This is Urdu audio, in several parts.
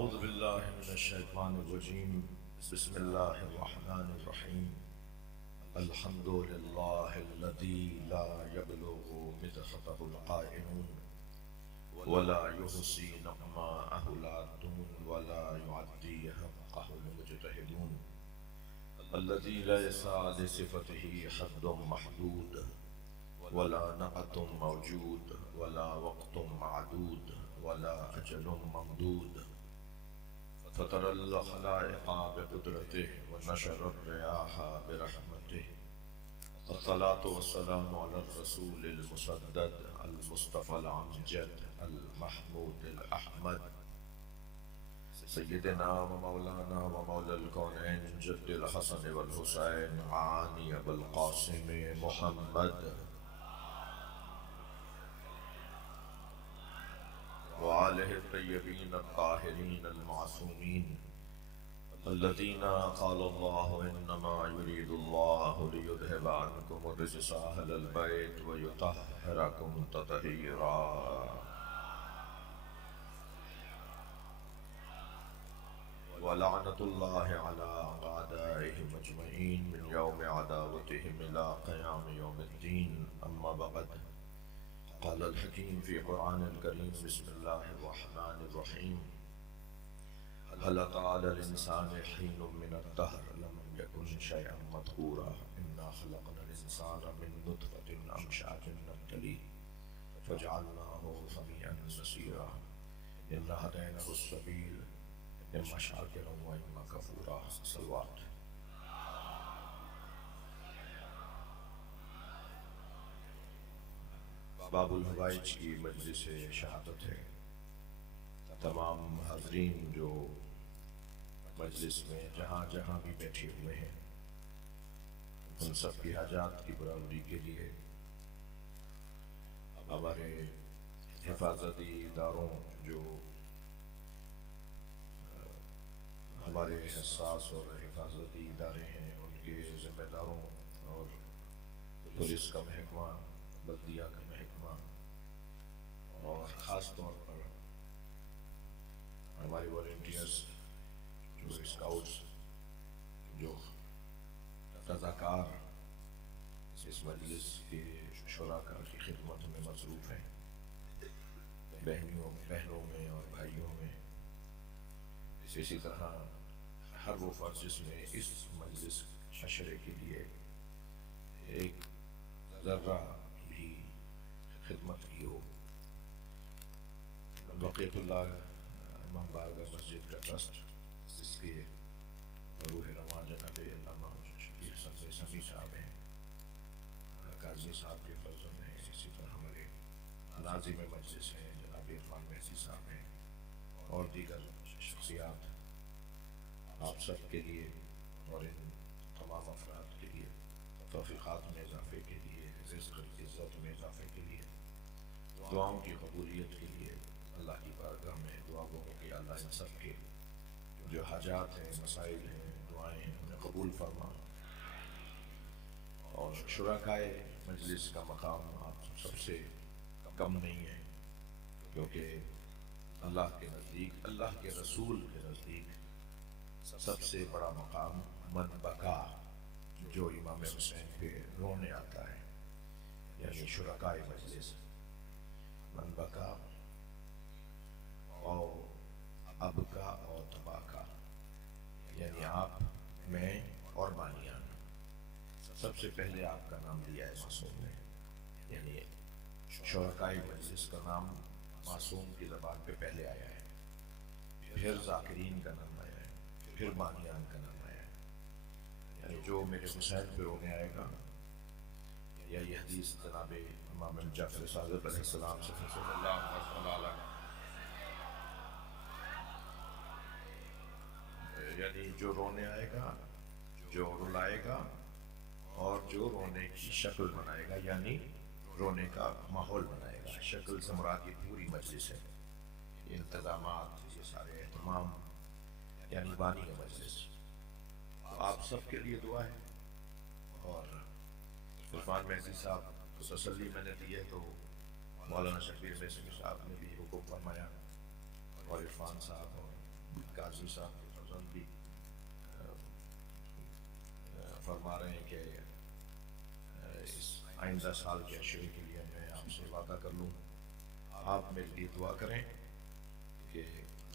أعوذ بالله من الشيطان الرجيم بسم الله الرحمن الرحيم الحمد لله الذي لا يبلغ مدحته القائلون ولا يحصي نعماءه العادون ولا يعدي حقه المجتهدون الذي ليس لصفته حد محدود ولا نعت موجود ولا وقت معدود ولا أجل ممدود فطر الخلائق بقدرته ونشر الرياح برحمته الصلاة والسلام على الرسول المسدد المصطفى الأمجد المحمود الأحمد سيدنا ومولانا ومولى الكونين جد الحسن والحسين عاني أبو القاسم محمد وآله الطيبين الطاهرين المعصومين الذين قال الله إنما يريد الله ليذهب عنكم الرجس أهل البيت ويطهركم تطهيرا ولعنة الله على أعدائهم أجمعين من يوم عداوتهم إلى قيام يوم الدين أما بعد قال الحكيم في قرآن الكريم بسم الله الرحمن الرحيم هل أتى على الإنسان حين من الدهر لم يكن شيئا مذكورا إنا خلقنا الإنسان من نطفة أمشاج نبتليه فجعلناه سميعا بصيرا إنا هديناه السبيل إما شاكرا وإما كفورا صلوات باب الحوائج کی مجلس شہادت ہے۔ تمام حاضرین جو مجلس میں جہاں جہاں بھی بیٹھے ہوئے ہیں ان سب کی حاجات کی برآمدی کے لیے ہمارے حفاظتی اداروں جو ہمارے حساس اور حفاظتی ادارے ہیں ان کے ذمہ داروں اور پولیس کا محکمہ بلدیہ کا محکمہ اور خاص طور پر ہمارے والنٹیئرز جو اسکاؤٹس جو رضاکار اس مجلس کے شرکاء کی خدمت میں مصروف ہیں، بہنوں میں اور بھائیوں میں، اسی طرح ہر وہ فرد جس نے اس مجلس معاشرے کے لیے ایک ذرہ بھی خدمت کی ہو۔ بقیت اللہ امام بارگاہ مسجد کا ٹرسٹ جس کے روح رواں جناب علامہ شفیع حسن سمیع صاحب ہیں، قاضی صاحب کے فرزند ہیں، اسی طرح ہمارے ناظم مجلس ہیں جناب عرفان مہدی صاحب ہیں اور دیگر شخصیات، آپ سب کے لیے اور ان تمام افراد کے لیے توفیقات میں اضافے کے لیے، رزق عزت میں اضافے کے لیے، دعاؤں کی قبولیت کے لیے اللہ کی بارگاہ میں دعا گو کہ اللہ ان سب کے جو حاجات ہیں، مسائل ہیں، دعائیں ہیں انہیں قبول فرما۔ اور شرکائے مجلس کا مقام آپ سب سے کم نہیں ہے، کیونکہ اللہ کے نزدیک، اللہ کے رسول کے نزدیک سب سے بڑا مقام من بکا، جو امام حسین پہ رونے آتا ہے، یعنی شرکائے مجلس من بکا اور ابکا اور تباکا، یعنی آپ، میں اور بانیان، سب سے پہلے آپ کا نام لیا ہے معصوم نے، یعنی شرکائے مجلس کا نام معصوم کی زبان پہ پہلے آیا ہے، پھر ذاکرین کا نام آیا ہے، پھر بانیان کا نام آیا ہے، یعنی جو میرے حسین پہ رونے آئے گا، یا یہ حدیث جناب امام جعفر صادق علیہ السلام سے صلی اللہ علیہ وسلم، یعنی جو رونے آئے گا، جو رلائے گا اور جو رونے کی شکل بنائے گا، یعنی رونے کا ماحول بنائے گا۔ شکل سے مراد یہ پوری مجلس ہے، یہ انتظامات، یہ سارے اہتمام، یعنی بانی کا مجلس۔ آپ سب کے لیے دعا ہے، اور عرفان مہدی صاحب کو تسلی میں نے دی ہے تو مولانا شفیع حسن صاحب نے بھی حکم فرمایا، اور عرفان صاحب اور قاضی صاحب کے فرزند بھی فرما رہے ہیں کہ اس آئندہ سال کے عشرے کے لیے میں آپ سے وعدہ کر لوں، آپ میرے لیے دعا کریں کہ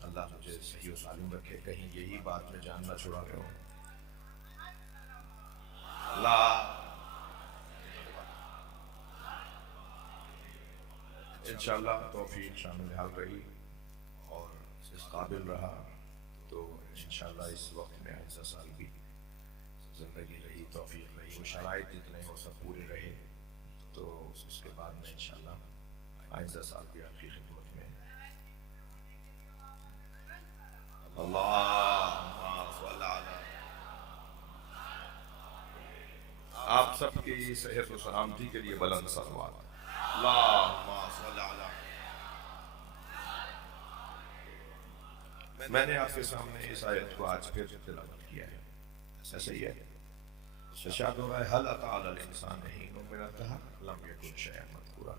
اللہ مجھے صحیح و سالم رکھے، کہیں یہی بات میں جان نہ چھڑا رہے ہوں۔ اللہ انشاءاللہ توفیق شامل حال رہی اور اس قابل رہا تو انشاءاللہ اس وقت میں آئندہ سال بھی زندگی رہی، توفیق رہی، وہ شرائط جتنے ہو سب پورے رہے تو اس کے بعد میں انشاءاللہ آئندہ سال بھی آپ کی خدمت میں اللہم صلی علی آپ سب کی صحت و سلامتی کے لیے بلند صلوات۔ اللہم صلی علی میں نے آپ کے سامنے اس آیت کو آج پھر تلاوت کیا ہے، ایسا ہی ہے، ارشاد ہو رہا ہے حل اتی علی الانسان حین من الدہر لم یکن شیئا مذکورا،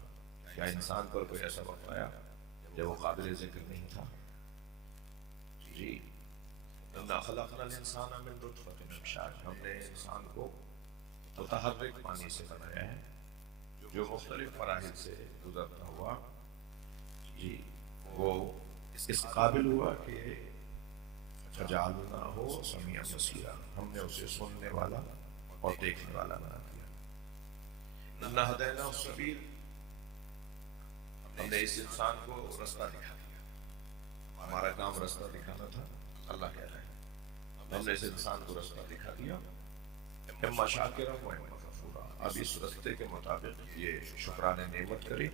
کیا انسان پر کوئی ایسا وقت آیا جب وہ قابل ذکر نہیں تھا؟ جی انا خلقنا الانسان من نطفۃ امشاج، ہم نے انسان کو متحرک پانی سے بنایا ہے جو مختلف مراحل سے گزرتا ہوا جی وہ اس قابل ہوا کہ فجعلناہ سمیعا بصیرا، ہم نے اسے سننے والا اور دیکھنے والا بنا دیا۔ انا ہدیناہ السبیل، ہم نے اس انسان کو رستہ دکھا دیا، ہمارا کام رستہ دکھانا تھا، اللہ کہہ رہا ہے ہم نے اس انسان کو رستہ دکھا دیا، اما شاکرا و اما کفورا، اب اس رستے کے مطابق یہ شکران نعمت کرے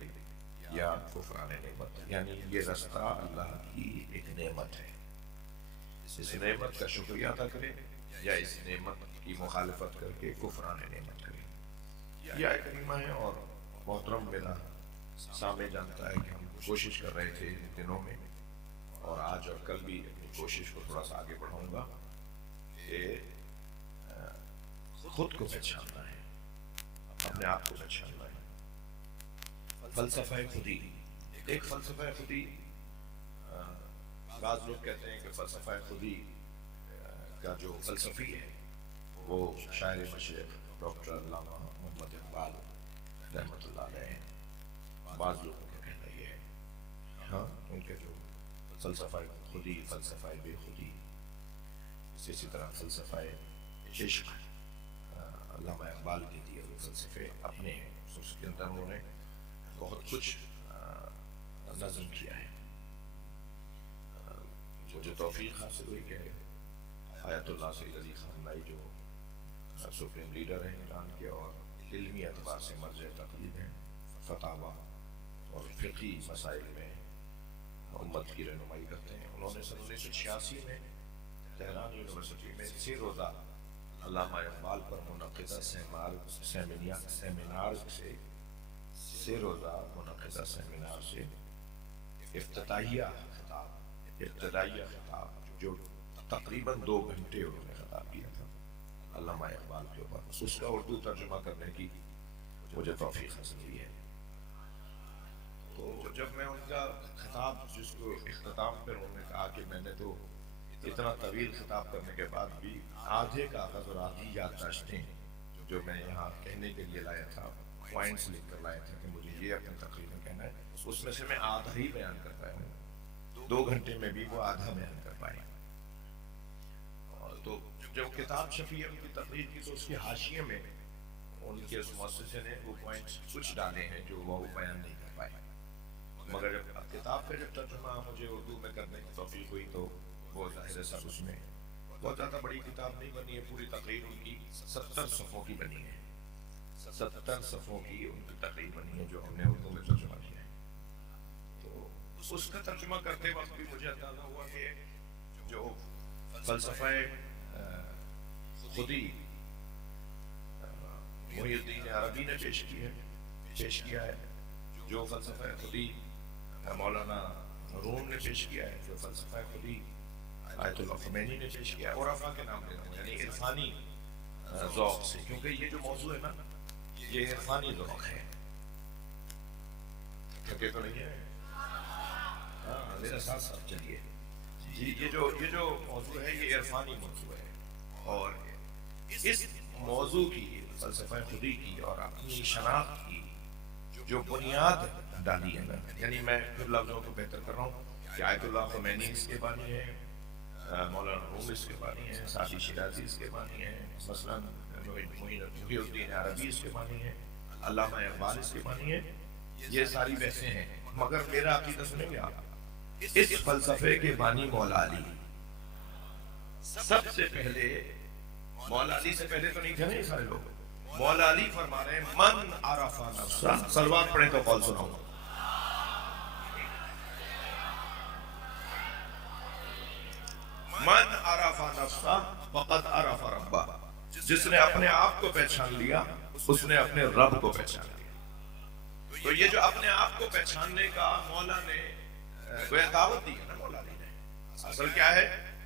یا کفران نعمت، یعنی یہ رستہ اللہ کی ایک نعمت ہے، اس نعمت کا شکریہ ادا کرے یا اس نعمت کی مخالفت کر کے کفران نعمت کرے۔ یہ ایک کریمہ ہے اور محترم میرا سامنے جانتا ہے کہ ہم کوشش کر رہے تھے ان دنوں میں اور آج اور کل بھی اپنی کوشش کو تھوڑا سا آگے بڑھاؤں گا کہ خود کو پہچاننا ہے، اپنے آپ کو پہچاننا ہے۔ فلسفہ خودی، ایک فلسفہ خودی، بعض لوگ کہتے ہیں کہ فلسفہ خودی کا جو فلسفی ہے وہ شاعر مشرق ڈاکٹر علامہ محمد اقبال رحمۃ اللہ علیہ ہیں، بعض لوگوں کا کہنا یہ ہے، ہاں ان کے جو فلسفہ خودی، فلسفہ بے خودی، اسی طرح فلسفہ عشق علامہ اقبال کے دیے ہوئے فلسفے اپنے ہیں، اس کے اندر انہوں نے بہت کچھ نظم کیا ہے۔ مجھے توفیق حاصل ہوئی کہ آیت اللہ سید علی خان نائی جو سپریم لیڈر ہیں ایران کے اور علمی اعتبار سے مرجع تقلید ہیں، فتاوی اور فقہی مسائل میں امت کی رہنمائی کرتے ہیں، انہوں نے سن 1986 میں تہران یونیورسٹی میں 6 روزہ علامہ اقبال پر منعقدہ سیمینار سے 6 روزہ منعقدہ سیمینار سے ابتدائیہ خطاب جو تقریباً 2 گھنٹے انہوں نے خطاب کیا تھا علامہ اقبال کے اوپر، اس کا اردو ترجمہ کرنے کی مجھے توفیق حاصل ہوئی ہے۔ تو جب میں ان کا خطاب جس کو اختتام پر انہوں نے کہا کہ میں نے تو اتنا طویل خطاب کرنے کے بعد بھی آدھے کاغذ اور آدھی یادداشتیں جو میں یہاں کہنے کے لیے لایا تھا، پوائنٹس لکھ کر لایا تھا کہ مجھے یہ اپنی تقریر میں کہنا ہے، اس میں سے میں آدھا ہی بیان کر پایا ہوں، 2 گھنٹے میں بھی وہ آدھا بیان کر پائے۔ تو جب کتاب چھپی ہے ان کی تقریر کی تو اس کے حاشیے میں ان کے اس مؤسسے نے وہ پوائنٹس کچھ ڈالے ہیں جو وہ بیان نہیں کر پائے، مگر جب کتاب کا جب ترجمہ مجھے اردو میں کرنے کی توفیق ہوئی تو وہ ظاہر ہے سب اس میں بہت زیادہ بڑی کتاب نہیں بنی ہے، پوری تقریر ان کی 70 صفحوں کی بنی ہے، 70 صفحوں کی ان کی تقریر بنی ہے جو ہم نے اردو میں ترجمہ کیا ہے۔ تو اس کا ترجمہ کرتے وقت بھی مجھے اندازہ ہوا کہ جو فلسفہ خودی محی الدین عربی نے پیش کیا ہے، جو فلسفہ خودی مولانا روم نے پیش کیا ہے، جو فلسفہ خودی آیت اللہ خمینی نے پیش کیا ہے، عرفا کے نام لے رہا ہوں، یعنی عرفانی ذوق سے، کیونکہ یہ جو موضوع ہے نا یہ عرفانی ذوق ہے۔ تھکے تو نہیں ہے؟ ہاں میرے ساتھ چلیے جی یہ جو موضوع ہے یہ عرفانی موضوع ہے، اور اس موضوع کی فلسفہ خودی کی اور اپنی شناخت کی جو بنیاد ڈالی ہے، یعنی میں پھر لفظوں کو بہتر کر رہا ہوں کہ آیت اللہ خمینی اس کے بانی ہے، مولانا روم اس کے بانی ہے، سعدی شیرازی اس کے بانی ہے، مثلا محی الدین عربی اس کے بانی ہے، علامہ اقبال اس کے بانی ہے، یہ ساری بحثیں ہیں، مگر میرا عقیدہ سنیں گے آپ، اس فلسفے کے بانی مولا علی، سب سے پہلے مولا علی سے پہلے تو نہیں تھے نا یہ سارے لوگ، مولا علی فرما رہے ہیں من عرف نفسہ، سلوات پڑھیں تو قول سناؤں گا، من عرف نفسہ فقد عرف ربہ، جس نے اپنے آپ کو پہچان لیا اس نے اپنے رب کو پہچان لیا۔ تو یہ جو اپنے آپ کو پہچاننے کا مولا نے کوئی دعوت دی ہے نا مولا علی نے، اصل کیا ہے،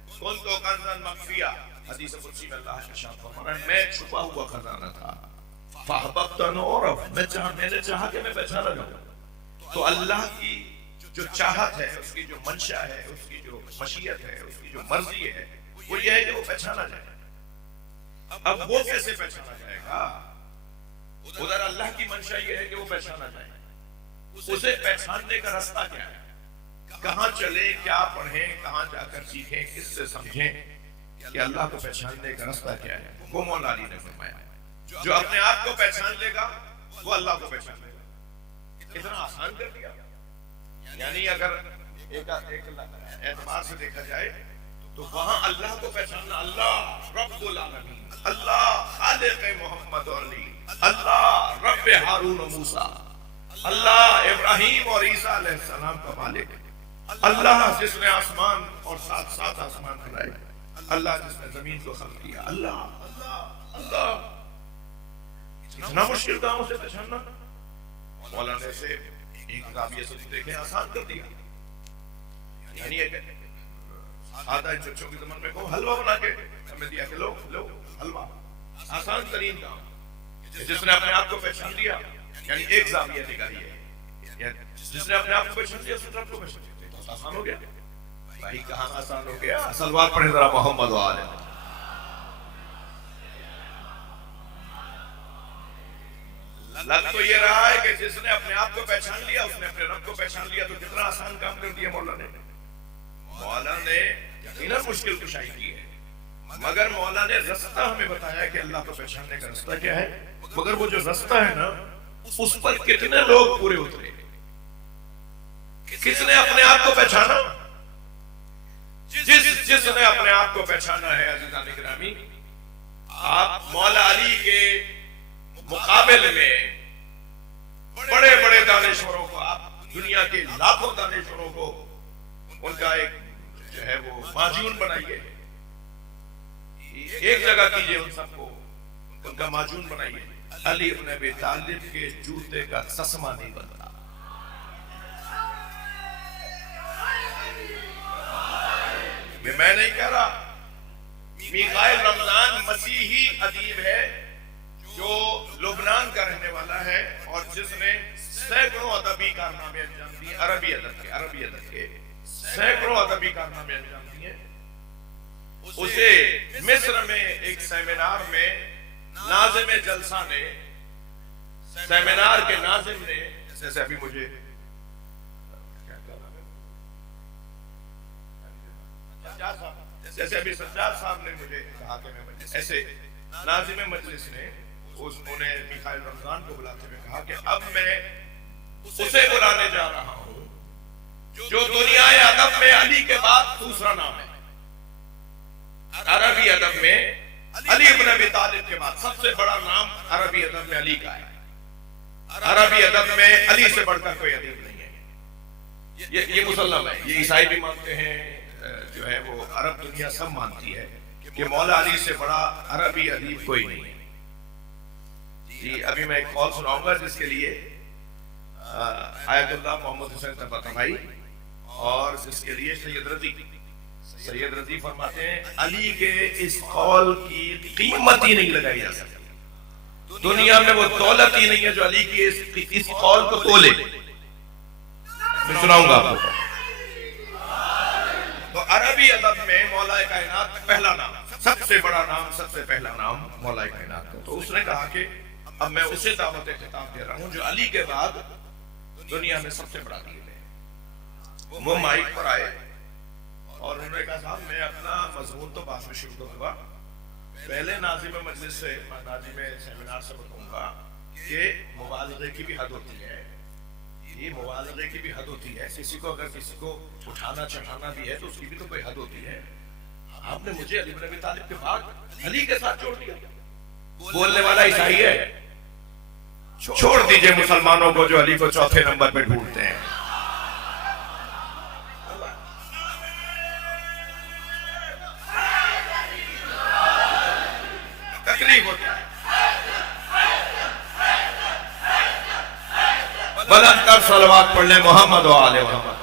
کن تو کنزن مخفیہ، حدیث قدسی میں اللہ ارشاد فرما رہا ہے میں چھپا ہوا خزانہ تھا، فاحببت ان اعرف، میں نے چاہا کہ میں پہچانا جاؤں، تو اللہ کی جو چاہت ہے، اس کی جو منشا ہے، اس کی جو مشیت ہے، اس کی جو مرضی ہے، وہ یہ ہے کہ وہ پہچانا جائے۔ اب وہ کیسے پہچانا جائے گا؟ ادھر اللہ کی منشا یہ ہے کہ وہ پہچانا جائے، اسے پہچاننے کا راستہ کیا ہے، کہاں چلیں، کیا پڑھیں، کہاں جا کر سیکھیں، کس سے سمجھیں کہ اللہ کو پہچاننے کا راستہ کیا ہے؟ وہ مولا علی نے فرمایا جو اپنے آپ کو پہچان لے گا وہ اللہ کو پہچان لے گا۔ اتنا آسان کر دیا، یعنی اگر ایک اعتبار سے دیکھا جائے تو وہاں اللہ کو پہچاننا، اللہ رب العالمین، اللہ خالق محمد علی، اللہ رب ہارون و موسیٰ، اللہ ابراہیم اور عیسیٰ علیہ السلام کا مالک، اللہ جس نے آسمان اور سات آسمان بنائے، اللہ جس نے زمین کو خلق کیا، اللہ اللہ اللہ، اتنا مشکل کام اسے پہچاننا۔ مولانا سے ایک زاویے سے دیکھیں آسان کر دیا، یعنی ایک آدھا ان بچوں کے زمان میں کو حلوہ بنا کے ہمیں دیا کہ لو حلوہ، آسان ترین کام، جس نے اپنے آپ کو پہچان لیا، یعنی ایک زاویہ نگاہی ہے، جس نے اپنے آپ کو پہچان لیا اس رب کو پہچان لیا، تو آسان ہو گیا۔ بھائی کہاں آسان ہو گیا؟ سلوات پڑھیں ذرا محمد و آلہ۔ لگ تو یہ رہا ہے کہ جس نے اپنے آپ کو پہچان لیا اس نے اپنے رب کو پہچان لیا، تو کتنا آسان کام کر دیا مولا نے۔ مولا نے یقیناً مشکل کشائی کی ہے، مگر مولا نے رستہ ہمیں بتایا کہ اللہ کو پہچاننے کا رستہ کیا ہے، مگر وہ جو رستہ ہے نا اس پر کتنے لوگ پورے اترے، کس نے اپنے آپ کو پہچانا؟ جس نے اپنے آپ کو پہچانا ہے عزیزان گرامی، آپ مولا علی کے مقابل میں بڑے بڑے دانشوروں کو، آپ دنیا کے لاکھوں دانشوروں کو ان کا ایک جو ہے وہ معجون بنائیے، ایک جگہ کیجئے، ان سب کو ان کا معجون بنائیے، علی ابن ابی طالب کے جوتے کا تسمہ نہیں بنتا۔ میں نہیں کہہ رہا، میخائیل رمضان مسیحی ادیب ہے جو لبنان کا رہنے والا ہے اور جس نے سینکڑوں ادبی کارنامے انجام دیے، عربی ادب کے سینکڑوں ادبی کارنامے انجام دیے۔ اسے مصر میں ایک سیمینار میں ناظم جلسہ نے، سیمینار کے ناظم نے، جیسے ابھی مجھے جیسے ابھی سجاد صاحب نے مجھے کہا کہ میں ایسے ناظم مجلس نے انہیں میخائیل رمضان کو بلاتے ہوئے کہا کہ اب میں اسے بلانے جا رہا ہوں جو دنیا ادب میں علی کے بعد دوسرا نام ہے، عربی ادب میں علی ابن ابی طالب کے بعد سب سے بڑا نام عربی ادب میں علی کا ہے، عربی ادب میں علی سے بڑھ کر کوئی ادیب نہیں ہے، یہ مسلم ہے، یہ عیسائی بھی مانتے ہیں، جو ہے وہ عرب دنیا سب مانتی ہے کہ مولا علی سے بڑا عربی ادیب کوئی نہیں ہے۔ جی ابھی میں ایک قول سناؤں گا جس کے لیے آیت اللہ محمد حسین طباطبائی اور جس کے لیے سید رضی فرماتے ہیں علی کے اس قول کی قیمت ہی نہیں لگائی جا سکتی، دنیا میں وہ دولت ہی نہیں ہے جو علی کی اس قول کو تولے۔ میں سناؤں گا آپ کو، تو عربی ادب میں مولا کائنات پہلا نام، سب سے بڑا نام، سب سے پہلا نام مولا کائنات کا. تو اس نے کہا کہ اب میں اسے دعوت خطاب دے رہا ہوں جو علی کے بعد دنیا میں سب سے بڑا دین ہے. وہ مائک پر آئے اور انہوں نے کہا صاحب میں اپنا مضمون تو بعد میں شروع کروں گا، پہلے ناظم مجلس سے، ناظم سیمینار سے بتاؤں گا کہ مبالغے کی بھی حد ہوتی ہے. یہ مبالغے کی بھی حد ہوتی ہے. کسی کو اگر کسی کو اٹھانا چڑھانا بھی ہے تو اس کی بھی تو کوئی حد ہوتی ہے. آپ نے مجھے علی بن ابی طالب کے بعد علی کے ساتھ جوڑ دیا. بولنے والا عیسائی ہے. چھوڑ دیجئے مسلمانوں کو جو علی کو چوتھے نمبر پہ ڈھونڈتے ہیں. تکلیف ہوتی ہے. بلند کر صلوات پڑھ لیں محمد و آل محمد.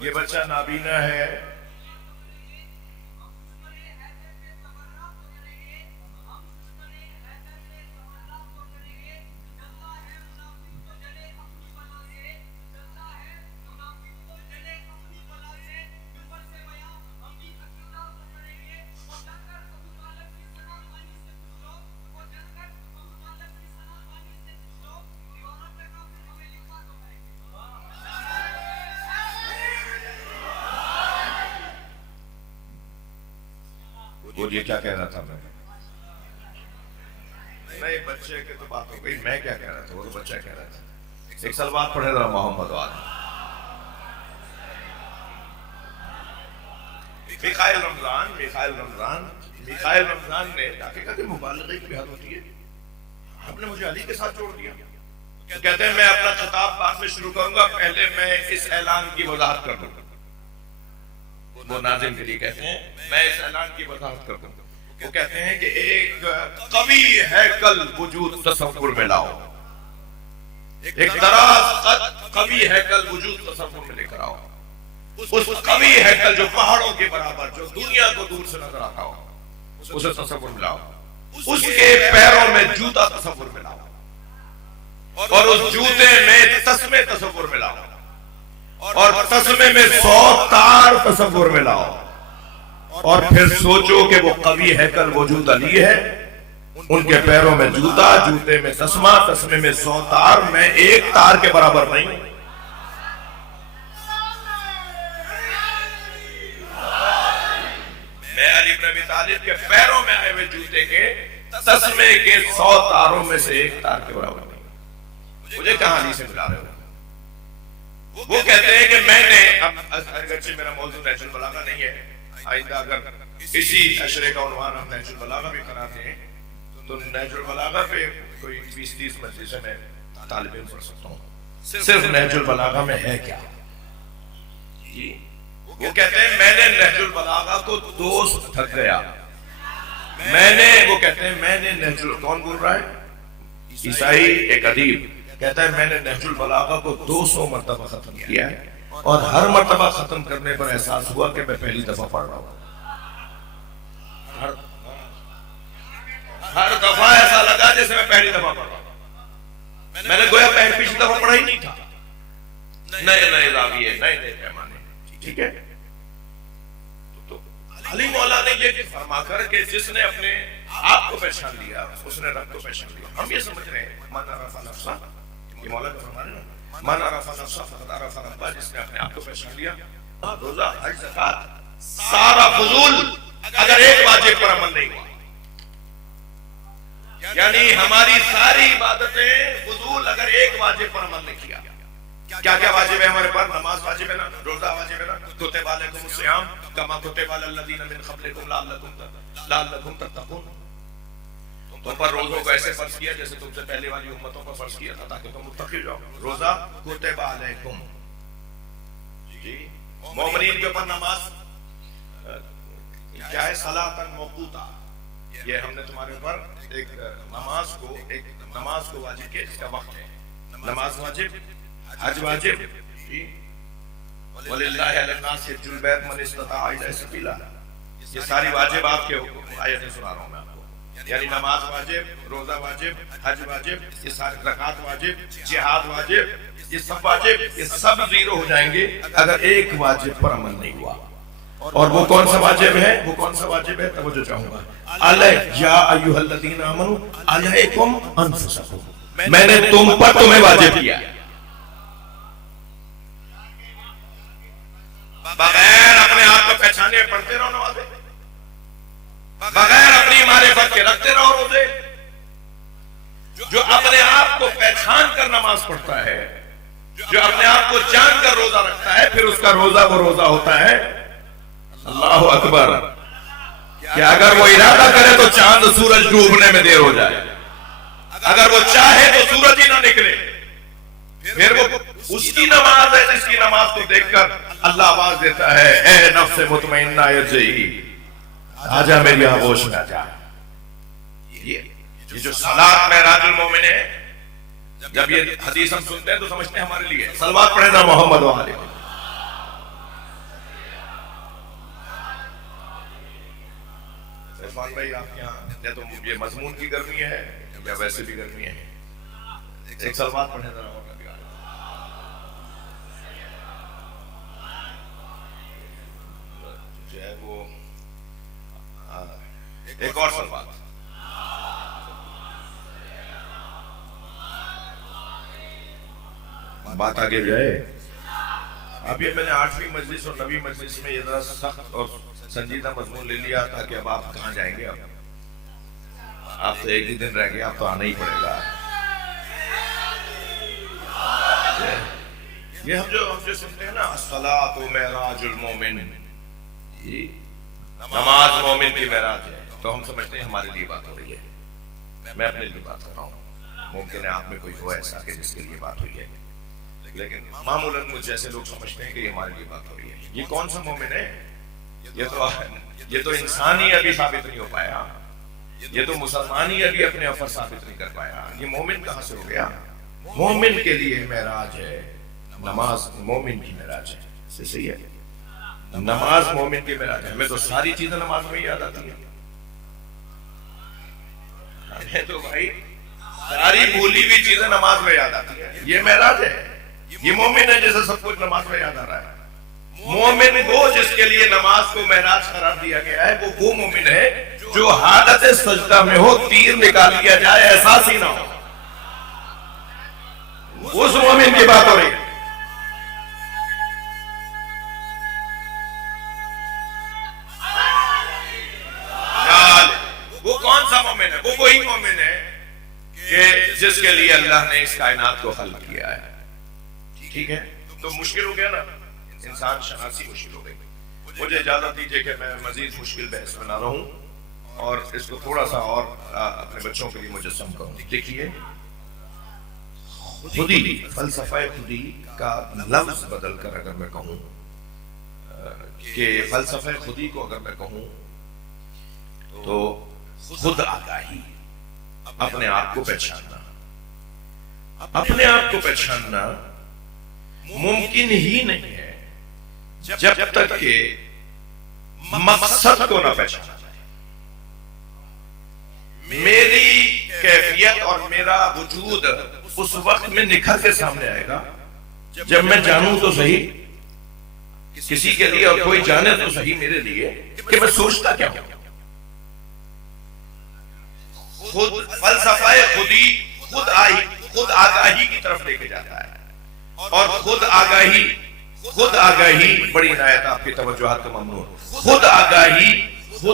یہ بچہ نابینا ہے. بولیے کیا کہہ رہا تھا میں؟ نہیں بچے کے تو بات ہو گئی. میں کیا کہہ رہا تھا؟ وہ تو بچہ کہہ رہا تھا. ایک صلوات پڑھے رہا محمد و آل. میخائیل رمضان نے کہا کہ مبالغے کی حد ہوتی ہے. آپ نے مجھے علی کے ساتھ جوڑ دیا. کہتے ہیں میں اپنا خطاب بعد میں شروع کروں گا، پہلے میں اس اعلان کی وضاحت کر دوں گا. وہ ناظم کے لیے کہتے ہیں میں اس اعلان کی وضاحت کر دوں گا. وہ کہتے ہیں کہ ایک قوی ہیکل وجود تصور میں لاؤ. ایک دراز قوی ہیکل وجود تصور میں لے کر آؤ. اس قوی ہیکل جو پہاڑوں کے برابر، جو دنیا کو دور سے نظر آتا ہو، اسے تصور میں لاؤ. اس کے پیروں میں جوتا تصور میں لاؤ اور اس جوتے میں تسمے تصور میں لاؤ اور تسمے میں 100 تار تصور میں لاؤ. اور پھر سوچو کہ وہ قوی ہیکل وجود علی ہے، ان کے پیروں میں جوتا، جوتے میں تسمہ، تسمے میں 100 تار، میں ایک تار کے برابر نہیں. میں علی بن ابی طالب کے پیروں میں آئے ہوئے جوتے کے تسمے کے 100 تاروں میں سے ایک تار کے برابر نہیں. مجھے کہاں علی سے ملا رہے ہو؟ وہ کہتے ہیں کہ میں نے، اگرچہ میرا موضوع نہج البلاغہ نہیں ہے، آئندہ اگر اسی عشرے کا عنوان ہم نہج البلاغہ بھی کراتے ہیں تو نہج البلاغہ پہ کوئی 20-30 مجلسیں میں طالب علم پڑھ سکتا ہوں. صرف نہج البلاغہ میں ہے کیا؟ وہ کہتے ہیں میں نے نہج البلاغہ کو دوست تھک گیا. وہ کہتے ہیں میں نے کون بول رہا ہے؟ عیسائی ایک ادیب کہتا ہے میں نے نہج البلاغہ کو 200 مرتبہ ختم کیا ہے اور ہر مرتبہ ختم کرنے پر احساس ہوا کہ میں پہلی دفعہ پڑھ رہا ہوں. ہر دفعہ ایسا لگا جیسے میں پہلی دفعہ پڑھ رہا ہوں. میں نے گویا پچھلی دفعہ پڑھا ہی نہیں تھا. نئے راویے، نئے پیمانے. ٹھیک ہے. تو علی مولا نے یہ فرما کر کہ جس نے اپنے آپ کو پہچان لیا اس نے رب کو پہچان لیا. ہم یہ سمجھ رہے ہیں من عرف نفسہ، یہ مولا کا فرمان ہے، من عرف نفسہ فقد عرف ربہ. جس نے اپنے آپ کو پہچان لیا، روزہ، حج، زکات، سارا فضول اگر ایک واجب پر عمل نہیں ہوا، یعنی ہماری ساری عبادتیں فضول اگر ایک واجب پر عمل نہیں کیا. کیا کیا واجب ہے ہمارے پاس؟ نماز واجب ہے نا، روزہ واجب ہے نا، کتب علیکم الصیام کما کتب علی الذین من قبلکم لعلکم تتقون. تم پر روزوں کو ایسے فرض کیا جیسے تم سے پہلے والی امتوں پر فرض کیا تھا تاکہ تم متقی جاؤ. روزہ کتب علیکم. جی مومنین کے اوپر نماز کیا ہے؟ صلاۃ موقوتا. یہ ہم نے تمہارے اوپر ایک نماز کو واجب کیا جس کا وقت ہے. نماز واجب، حج واجب. جی وَلِلَّهِ عَلَى النَّاسِ حِجُّ الْبَيْتِ مَنِ اسْتَطَاعَ إِلَيْهِ سَبِيلًا. یہ ساری واجب آپ کے آیتیں سنا رہا ہوں میں آپ کو. یعنی نماز واجب، روزہ واجب، حج واجب، یہ سارے زکات واجب، جہاد واجب، یہ سب واجب، یہ سب زیرو ہو جائیں گے اگر ایک واجب پر عمل نہیں ہوا. اور وہ کون سا واجب ہے؟ وہ کون سا واجب ہے؟ توجہ چاہوں گا. یا ایھا الذین آمنوا علیکم انفسکم. میں نے تم پر تمہیں واجب کیا بغیر اپنے آپ کو پہچانے پڑھتے رہو نمازیں، بغیر اپنی معرفت کے رکھتے رہو روزے. جو اپنے آپ کو پہچان کر نماز پڑھتا ہے، جو اپنے آپ کو جان کر روزہ رکھتا ہے، پھر اس کا روزہ وہ روزہ ہوتا ہے. اللہ اکبر. کہ اگر وہ ارادہ کرے تو چاند سورج ڈوبنے میں دیر ہو جائے، اگر وہ چاہے تو سورج ہی نہ نکلے. پھر وہ اس کی نماز ہے جس کی نماز کو دیکھ کر اللہ آواز دیتا ہے اے نفس مطمئنہ ارجعی، آجا میری آغوش میں آجا. یہ جو صلاۃ معراج المومن ہے، جب یہ حدیث ہم سنتے ہیں تو سمجھتے ہیں ہمارے لیے. صلوات پڑھے نا محمد و آلہ. عرفان بھائی آپ کے یہاں یا تو یہ مضمون کی گرمی ہے یا ویسے بھی گرمی ہے؟ ایک صلوات پڑھے نا. جو ہے وہ ایک اور صلوات. بات آگے جائے. اب یہ میں نے 8ویں مجلس اور 9ویں مجلس میں یہ ذرا سخت اور سنجیدہ مضمون لے لیا تاکہ اب آپ کہاں جائیں گے. اب آپ تو ایک ہی دن رہ گئے، آپ تو آنا ہی پڑے گا. یہ ہم جو سنتے ہیں نا الصلاۃ معراج المومن، نماز مومن کی معراج ہے، تو ہم سمجھتے ہیں ہمارے لیے بات ہو رہی ہے. میں اپنے لیے بات کر رہا ہوں، ممکن ہے آپ میں کوئی ہو ایسا کہ جس کے لیے بات ہوئی ہے، لیکن معمولاً مجھ جیسے لوگ سمجھتے ہیں کہ یہ ہمارے لیے بات ہو رہی ہے. یہ کون سا مومن ہے؟ یہ تو انسان ہی ابھی ثابت نہیں ہو پایا، یہ تو مسلمان ہی ابھی اپنے اوپر ثابت نہیں کر پایا. یہ مومن کہاں سے ہو گیا؟ مومن کے لیے معراج ہے، نماز مومن کی معراج ہے. صحیح ہے، نماز مومن کی معراج ہے. ہمیں تو ساری چیزیں نماز میں یاد آتی ہیں. ہمیں تو بھائی ساری بھولی ہوئی چیزیں نماز میں یاد آتی ہیں. یہ معراج ہے، یہ مومن ہے جیسے سب کچھ نماز میں یاد آ رہا ہے. مومن وہ جس کے لیے نماز کو معراج قرار دیا گیا ہے، وہ مومن ہے جو حالت سجدہ میں ہو تیر نکال لیا جائے احساس ہی نہ ہو. اس مومن کی بات ہو رہی ہے. وہ کون سا مومن ہے؟ وہ وہی مومن ہے کہ جس کے لیے اللہ نے اس کائنات کو خلق کیا ہے. ٹھیک ہے، تو مشکل ہو گیا نا، انسان شناسی مشکل ہو گئی. مجھے اجازت دیجیے کہ میں مزید مشکل بحث میں نہ رہوں اور اس کو تھوڑا سا اور اپنے بچوں کے لیے مجسم کروں. دیکھیے، خودی، فلسفہ خودی کا لفظ بدل کر اگر میں کہوں کہ فلسفہ خودی کو اگر میں کہوں تو خود آگاہی، اپنے آپ کو پہچاننا. اپنے آپ کو پہچاننا ممکن ہی نہیں ہے جب تک کہ مقصد کو نہ پہچانا جائے. میری کیفیت اور میرا وجود اس وقت میں نکھر کے سامنے آئے گا جب میں جانوں تو صحیح، کسی کے لیے اور کوئی جانے تو صحیح میرے لیے، کہ میں سوچتا کیا ہوں. خود فلسفہ خودی خود آگاہی کی طرف لے کے جاتا ہے. اور خود آگاہی بڑی عنایت آپ کی توجہات کا ممنون. خود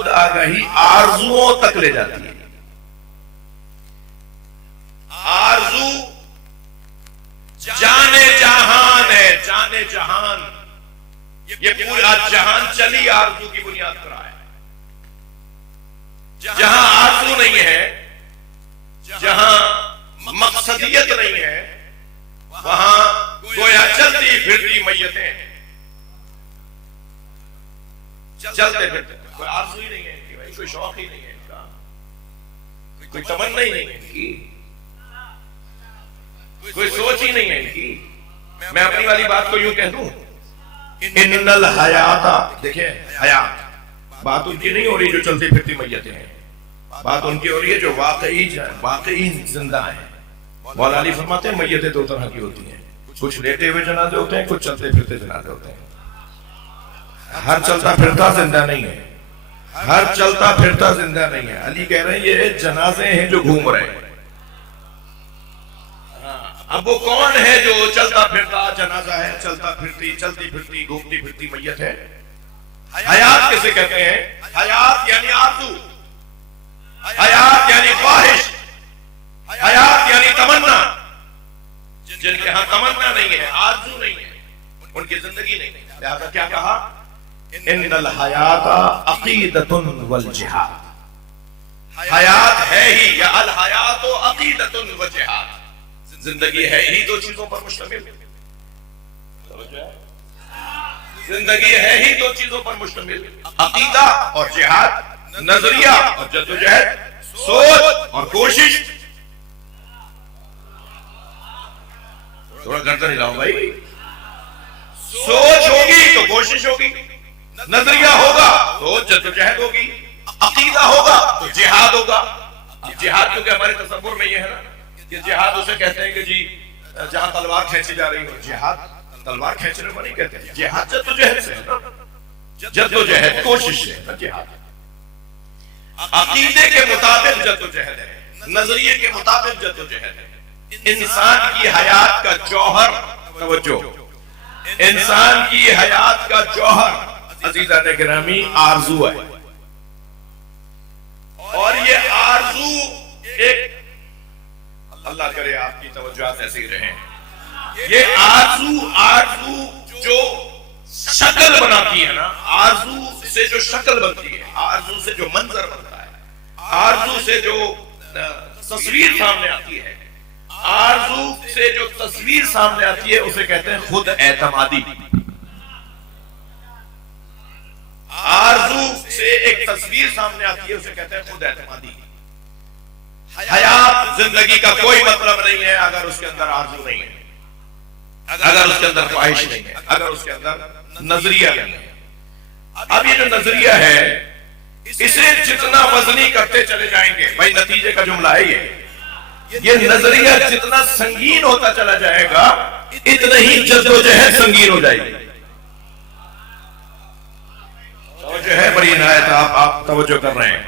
آگاہی آرزوؤں تک لے جاتی ہے. آرزو جانے جہان ہے، جانے جہان. یہ پورا جہان چلی آرزو کی بنیاد پر آیا ہے. جہاں آرزو نہیں ہے ابدیت نہیں ہے، وہاں گویا چلتی پھرتی میتیں ہیں، چلتے پھرتے، کوئی آرزو ہی نہیں ہے ان کی بھائی، کوئی شوق ہی نہیں ہے ان کا، کوئی تمنا ہی نہیں ہے ان کی، کوئی سوچ ہی نہیں ہے ان کی۔ میں اپنی والی بات کو یوں کہہ دوں، ان الحیات، دیکھیں حیات، بات ان کی نہیں ہو رہی جو چلتی پھرتی میتیں ہیں، بات ان کی ہو رہی ہے جو واقعی زندہ ہیں۔ مولا علی فرماتے ہیں میتیں دو طرح کی ہوتی ہیں، کچھ لیٹے ہوئے جنازے ہوتے ہیں، کچھ چلتے پھرتے جنازے ہوتے ہیں۔ ہر چلتا پھرتا زندہ نہیں ہے، ہر چلتا پھرتا زندہ نہیں ہے۔ علی کہہ رہے ہیں یہ جنازے ہیں جو گھوم رہے ہیں۔ اب وہ کون ہے جو چلتا پھرتا جنازہ ہے، چلتا پھرتی چلتی پھرتی گھومتی پھرتی میت ہے؟ حیات کسے کہتے ہیں؟ حیات یعنی آرزو، حیات یعنی خواہش، حیات یعنی تمنا۔ جن کے ہاں تمنا نہیں ہے، آرزو نہیں ہے، ان کی زندگی نہیں ہے۔ لہذا کیا کہا؟ ان الحیات عقیدۃ والجہاد، حیات ہے ہی یا الحیات عقیدۃ وجہاد، زندگی ہے ہی دو چیزوں پر مشتمل، زندگی ہے ہی دو چیزوں پر مشتمل، عقیدہ اور جہاد، نظریہ اور جدوجہد، سوچ اور کوشش۔ تھوڑا گردن ہلاؤ بھائی، سوچ ہوگی تو کوشش ہوگی، نظریہ ہوگا تو جدوجہد ہوگی، عقیدہ ہوگا تو جہاد ہوگا۔ جہاد کیونکہ ہمارے تصور میں یہ ہے نا کہ جہاد اسے کہتے ہیں کہ جی جہاں تلوار کھینچی جا رہی ہو، جہاد تلوار کھینچنے کو نہیں کہتے، جہاد جدوجہد سے ہے نا، جدوجہد کوشش سے ہے نا جہاد۔ عقیدے کے مطابق جدوجہد ہے، نظریے کے مطابق جدوجہد ہے۔ انسان کی حیات کا جوہر، توجہ، انسان کی حیات کا جوہر عزیزان گرامی آرزو ہے، اور یہ آرزو ایک، اللہ کرے آپ کی توجہات ایسے ہی رہیں، یہ آرزو جو شکل بناتی ہے نا، آرزو سے جو شکل بنتی ہے، آرزو سے جو منظر بنتا ہے، آرزو سے جو تصویر سامنے آتی ہے، آرزو سے جو تصویر سامنے آتی ہے اسے کہتے ہیں خود اعتمادی۔ آرزو سے ایک تصویر سامنے آتی ہے اسے کہتے ہیں خود اعتمادی۔ حیات زندگی کا کوئی مطلب نہیں ہے اگر اس کے اندر آرزو نہیں ہے، اگر اس کے اندر خواہش نہیں ہے، اگر اس کے اندر نظریہ نہیں ہے۔ اب یہ جو نظریہ ہے اسے جتنا وزنی کرتے چلے جائیں گے، بھائی نتیجے کا جملہ ہے یہ نظریہ جتنا سنگین ہوتا چلا جائے گا اتنا ہی جدوجہد سنگین ہو جائے گی۔ توجہ ہے بڑی عنایت، آپ توجہ کر رہے ہیں۔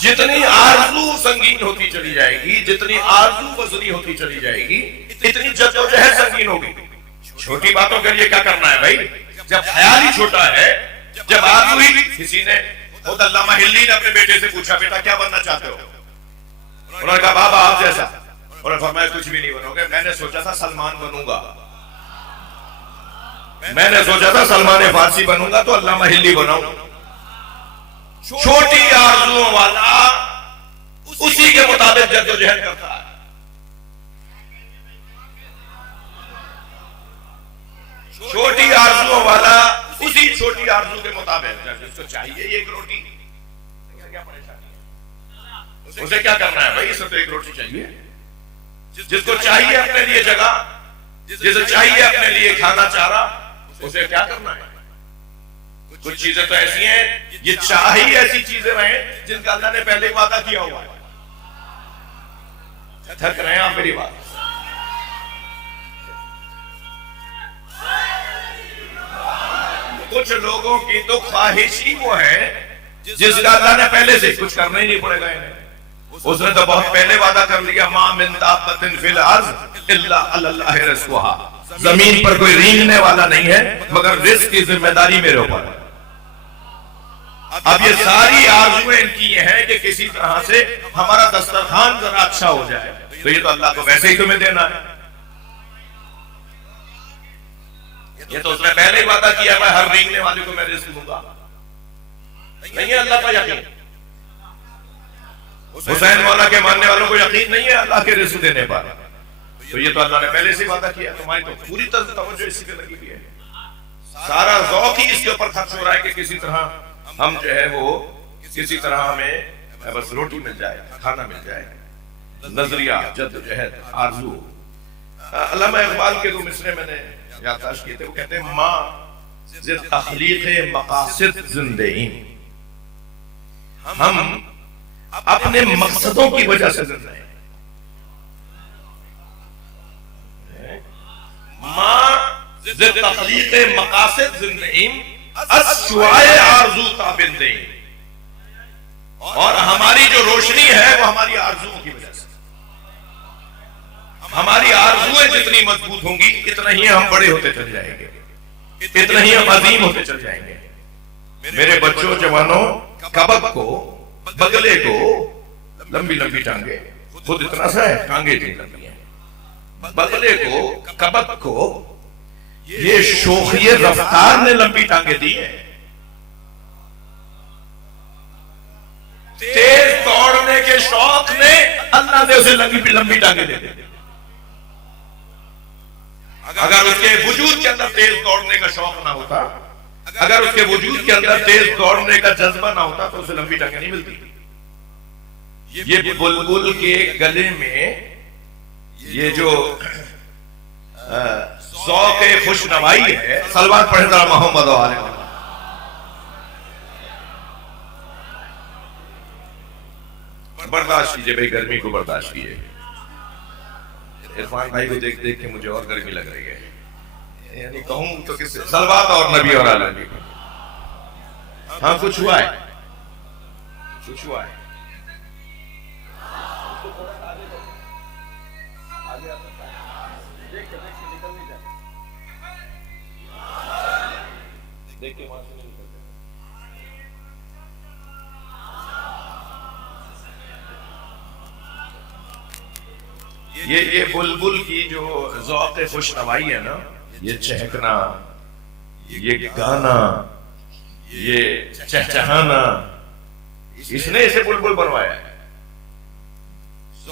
جتنی آرزو سنگین ہوتی چلی جائے گی، جتنی آرزو وزنی ہوتی چلی جائے گی، اتنی جدوجہد سنگین ہوگی۔ چھوٹی باتوں کے لیے کیا کرنا ہے بھائی؟ جب خیال ہی چھوٹا ہے، جب آرزو ہی، کسی نے خود علامہ ہلی نے اپنے بیٹے سے پوچھا بیٹا کیا بننا چاہتے ہو؟ انہوں نے کہا بابا آپ جیسا۔ انہوں نے فرمایا کچھ بھی نہیں بنو گے، میں نے سوچا تھا سلمان بنوں گا، میں نے سوچا تھا سلمان فارسی بنوں گا تو علامہ ہلی بناؤں۔ چھوٹی آرزوؤں والا اسی کے مطابق جدوجہد کرتا ہے۔ چھوٹی آرزوؤں والا اسی چھوٹی آرزو کے مطابق، جس کو چاہیے ایک روٹی، کیا پریشانی ہے؟ اسے کیا کرنا ہے بھائی؟ اسے تو ایک روٹی چاہیے۔ جس کو چاہیے اپنے لیے جگہ، جسے چاہیے اپنے لیے کھانا چارہ، اسے کیا کرنا ہے؟ کچھ چیزیں تو ایسی ہیں، یہ چاہیے ایسی چیزیں رہیں جن کا اللہ نے پہلے وعدہ کیا ہوا ہے۔ تھک رہے ہیں آپ میری بات؟ کچھ لوگوں کی تو خواہش ہی وہ ہے جس کا اللہ نے پہلے سے کچھ کرنا ہی نہیں پڑے گا انہیں۔ اس نے تو بہت پہلے وعدہ کر لیا، ما من دابۃ فی الارض الا علی اللہ رزقها، زمین پر کوئی رینگنے والا نہیں ہے مگر رزق کی ذمہ داری میرے اوپر ہے۔ اب یہ ساری آرزویں ان کی یہ ہیں کہ کسی طرح سے ہمارا دسترخوان ذرا اچھا ہو جائے، تو یہ تو اللہ کو ویسے ہی تمہیں دینا ہے۔ یہ تو اس نے پہلے ہی وعدہ کیا میں ہر رینگنے والے کو میں رزق دوں گا۔ نہیں ہے اللہ کا یقین، حسین مولا کے ماننے والوں کو یقین نہیں ہے اللہ کے رزق دینے پر۔ تو یہ تو اللہ نے پہلے سے وعدہ کیا، تمہاری تو پوری طرح توجہ اسی پہ لگی ہوئی ہے، سارا ذوق ہی اس کے اوپر خرچ ہو رہا ہے کہ کسی طرح ہم جو ہے وہ کسی طرح ہمیں بس روٹی مل جائے، کھانا مل جائے، نظریہ، جدوجہد، آرزو۔ علامہ اقبال کے دو مصرے میں نے یادداشت کیے تھے، وہ کہتے ہیں ماں زد تخلیق مقاصد زندگی، ہم اپنے مقصدوں کی وجہ سے زندہ ہیں۔ ماں زد تخلیق مقاصد زندگی از شعاع آرزو تابندگی، اور ہماری جو روشنی ہے وہ ہماری آرزوؤں کی وجہ سے، ہماری آرزویں جتنی مضبوط ہوں گی اتنا ہی ہم بڑے ہوتے چل جائیں گے، اتنا ہی ہم عظیم ہوتے چل جائیں گے۔ میرے بچوں، جوانوں، کبک کو، بگلے کو لمبی لمبی ٹانگیں، خود اتنا سا ہے، ٹانگیں اتنی لمبی ہیں، بگلے کو، کبک کو یہ شوخی رفتار نے لمبی ٹانگیں دی ہیں، تیز دوڑنے کے شوق نے اللہ نے اسے لمبی ٹانگیں دے دی۔ اگر اس کے وجود کے اندر تیز دوڑنے کا شوق نہ ہوتا، اگر اس کے وجود کے اندر تیز دوڑنے کا جذبہ نہ ہوتا تو اسے لمبی ٹانگیں نہیں ملتی۔ یہ بلبل کے گلے میں یہ جو ذوق خوش نوائی ہے، صلوات پڑھیں ذرا محمد و آل محمد۔ برداشت کیجئے بھائی، گرمی کو برداشت کیجئے۔ عرفان بھائی کو دیکھ دیکھ کے مجھے اور گرمی لگ رہی ہے، یعنی کہوں تو کس سے، صلوات اور نبی اور آل نبی۔ ہاں کچھ ہوا ہے، کچھ ہوا ہے۔ یہ بلبل کی جو ذوق خوش نوائی ہے نا، یہ چہکنا، یہ گانا، یہ چہچہانا، اس نے اسے بلبل بنوایا ہے۔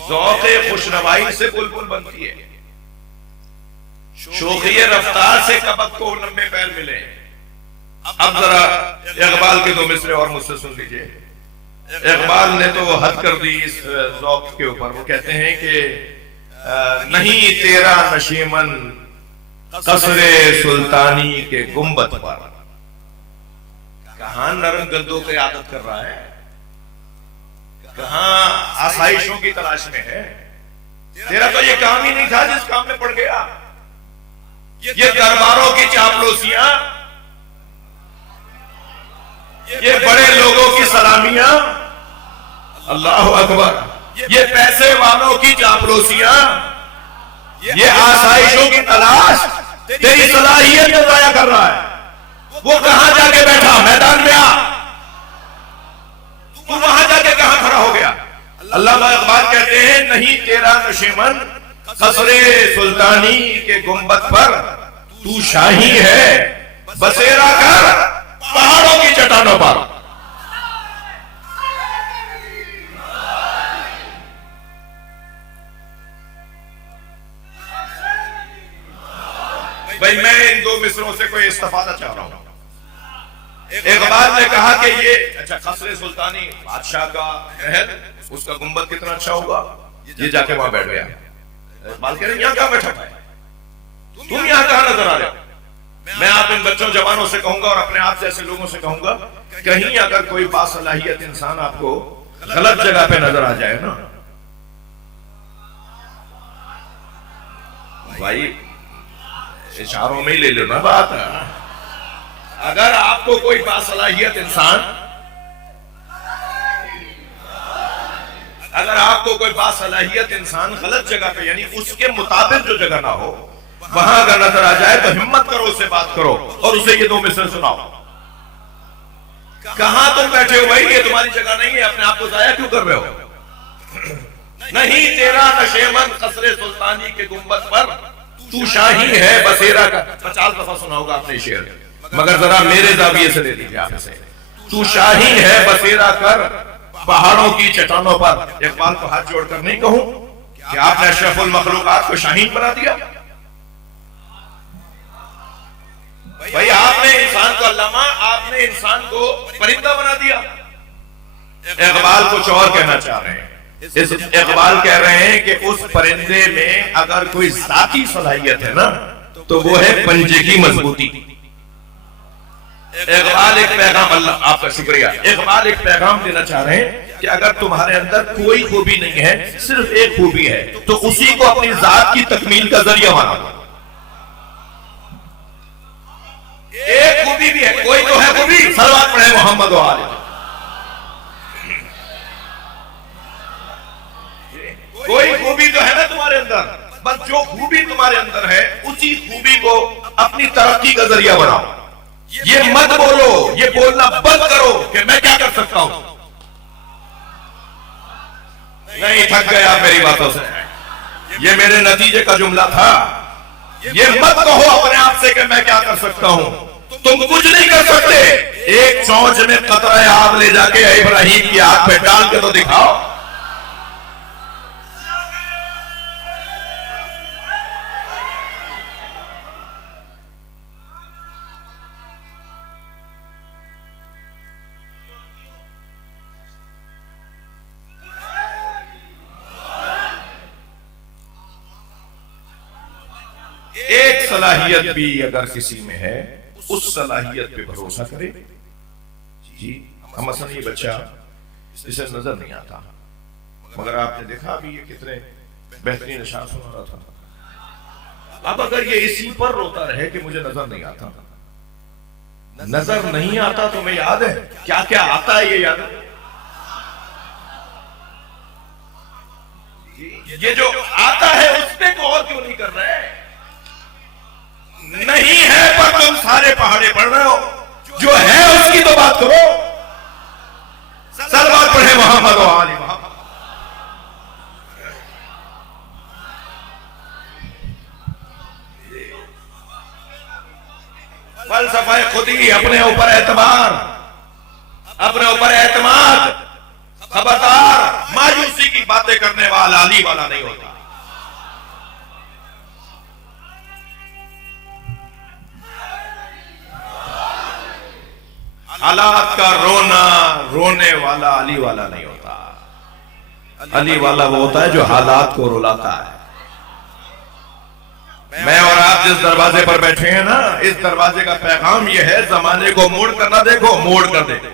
ذوق خوش نوائی سے بلبل بنتی ہے، شوخی رفتار سے کبک کو لمبے پیر ملے۔ اب ذرا اقبال کے دو مصرے اور مجھ سے سن لیجئے۔ اقبال نے تو حد کر دی اس ذوق کے اوپر، وہ کہتے ہیں کہ نہیں تیرا نشیمن قصر سلطانی کے گنبد پر۔ کہاں نرم گدوں کی عادت کر رہا ہے، کہاں آسائشوں کی تلاش میں ہے۔ تیرا تو یہ کام ہی نہیں تھا جس کام میں پڑ گیا، یہ درباروں کی چاپلوسیاں، یہ بڑے لوگوں کی سلامیاں، اللہ اکبر، یہ پیسے والوں کی چاپلوسیاں، یہ آسائشوں کی تلاش تیری صلاحیت کو ضائع کر رہا ہے۔ وہ کہاں جا کے بیٹھا؟ میدان میں آ، تو وہاں جا کے کہاں کھڑا ہو گیا؟ علامہ اقبال کہتے ہیں نہیں تیرا نشیمن قصر سلطانی کے گنبد پر، تو شاہی ہے بسیرا کر پہاڑوں کی چٹانوں پر۔ بھائی میں ان دو مصروں سے کوئی استفادہ چاہ رہا ہوں۔ اقبال نے کہا کہ یہ اچھا قصر سلطانی بادشاہ کا محل، اس کا گنبد کتنا اچھا ہوگا، یہ جا کے وہاں بیٹھ گیا۔ اقبال کہہ رہے ہیں یہاں کہاں بیٹھا ہے، تم یہاں کہاں نظر آ رہے ہو؟ میں آپ ان بچوں جوانوں سے کہوں گا اور اپنے آپ جیسے لوگوں سے کہوں گا، کہیں اگر کوئی باصلاحیت انسان آپ کو غلط جگہ پہ نظر آ جائے نا بھائی، اشاروں میں ہی لے لو نا بات۔ اگر آپ کو کوئی باصلاحیت انسان، اگر آپ کو کوئی باصلاحیت انسان غلط جگہ پہ، یعنی اس کے مطابق جو جگہ نہ ہو، وہاں اگر نظر آ جائے تو ہمت کرو، اس سے بات کرو اور اسے یہ دو مصرے سناؤ۔ کہاں تم بیٹھے ہو بھائی، یہ تمہاری جگہ نہیں ہے، اپنے آپ کو ضائع کیوں کر رہے ہو؟ نہیں تیرا نشیمن قصر سلطانی کے گنبد پر، تو شاہی ہے بسیرا کا۔ 50 دفعہ سنا ہوگا آپ نے شعر، مگر ذرا میرے زاویے سے لے لیجیے آپ سے۔ تو شاہی ہے بسیرا کر پہاڑوں کی چٹانوں پر۔ اقبال کو ہاتھ جوڑ کر نہیں کہوں کہ آپ نے اشرف المخلوقات کو شاہین بنا دیا؟ بھائی آپ نے انسان کو علامہ، آپ نے انسان کو پرندہ بنا دیا۔ اقبال کچھ اور کہنا چاہ رہے ہیں۔ اقبال کہہ رہے ہیں کہ اس پرندے میں اگر کوئی ذاتی صلاحیت ہے نا تو وہ ہے پنجے کی مضبوطی۔ اقبال ایک پیغام، اللہ آپ کا شکریہ، اقبال ایک پیغام دینا چاہ رہے ہیں کہ اگر تمہارے اندر کوئی خوبی نہیں ہے، صرف ایک خوبی ہے، تو اسی کو اپنی ذات کی تکمیل کا ذریعہ مانا۔ ایک خوبی بھی ہے، کوئی تو ہے خوبی، صلوات پڑھے محمد و آلہ۔ کوئی خوبی تو ہے نا تمہارے اندر، بس جو خوبی تمہارے اندر ہے اسی خوبی کو اپنی ترقی کا ذریعہ بناؤ۔ یہ مت بولو، یہ بولنا بند کرو کہ میں کیا کر سکتا ہوں۔ نہیں، تھک گیا میری باتوں سے، یہ میرے نتیجے کا جملہ تھا۔ یہ مت کہو اپنے آپ سے کہ میں کیا کر سکتا ہوں، تم کچھ نہیں کر سکتے۔ ایک چونچ میں قطرہ آب لے جا کے ابراہیم کی آنکھ پہ ڈال کے تو دکھاؤ۔ ایک صلاحیت بھی اگر کسی میں ہے اس صلاحیت پہ بھروسہ کرے۔ جی ہم مثلا یہ بچہ اسے نظر نہیں آتا مگر آپ نے دیکھا بھی یہ کتنے بہترین اشعار سنا رہا تھا۔ اب اگر یہ اسی پر روتا رہے کہ مجھے نظر نہیں آتا، نظر نہیں آتا تمہیں یاد ہے کیا کیا آتا ہے؟ یہ یاد ہے؟ یہ جو آتا ہے اس پہ غور کیوں نہیں کر رہے؟ نہیں ہے پر تم سارے پہاڑے پڑھ رہے ہو، جو ہے اس کی تو بات کرو۔ صلوات پڑھے محمد و آل محمد۔ فلسفہ خودی، اپنے اوپر اعتبار، اپنے اوپر اعتماد، خبردار مایوسی کی باتیں کرنے والا علی والا نہیں ہوتا۔ حالات کا رونا رونے والا علی والا نہیں ہوتا۔ علی والا وہ ہوتا ہے جو حالات کو رلاتا ہے۔ میں اور آپ جس دروازے پر بیٹھے ہیں نا، اس دروازے کا پیغام یہ ہے، زمانے کو موڑ کر نہ دیکھو، موڑ کر دیکھو۔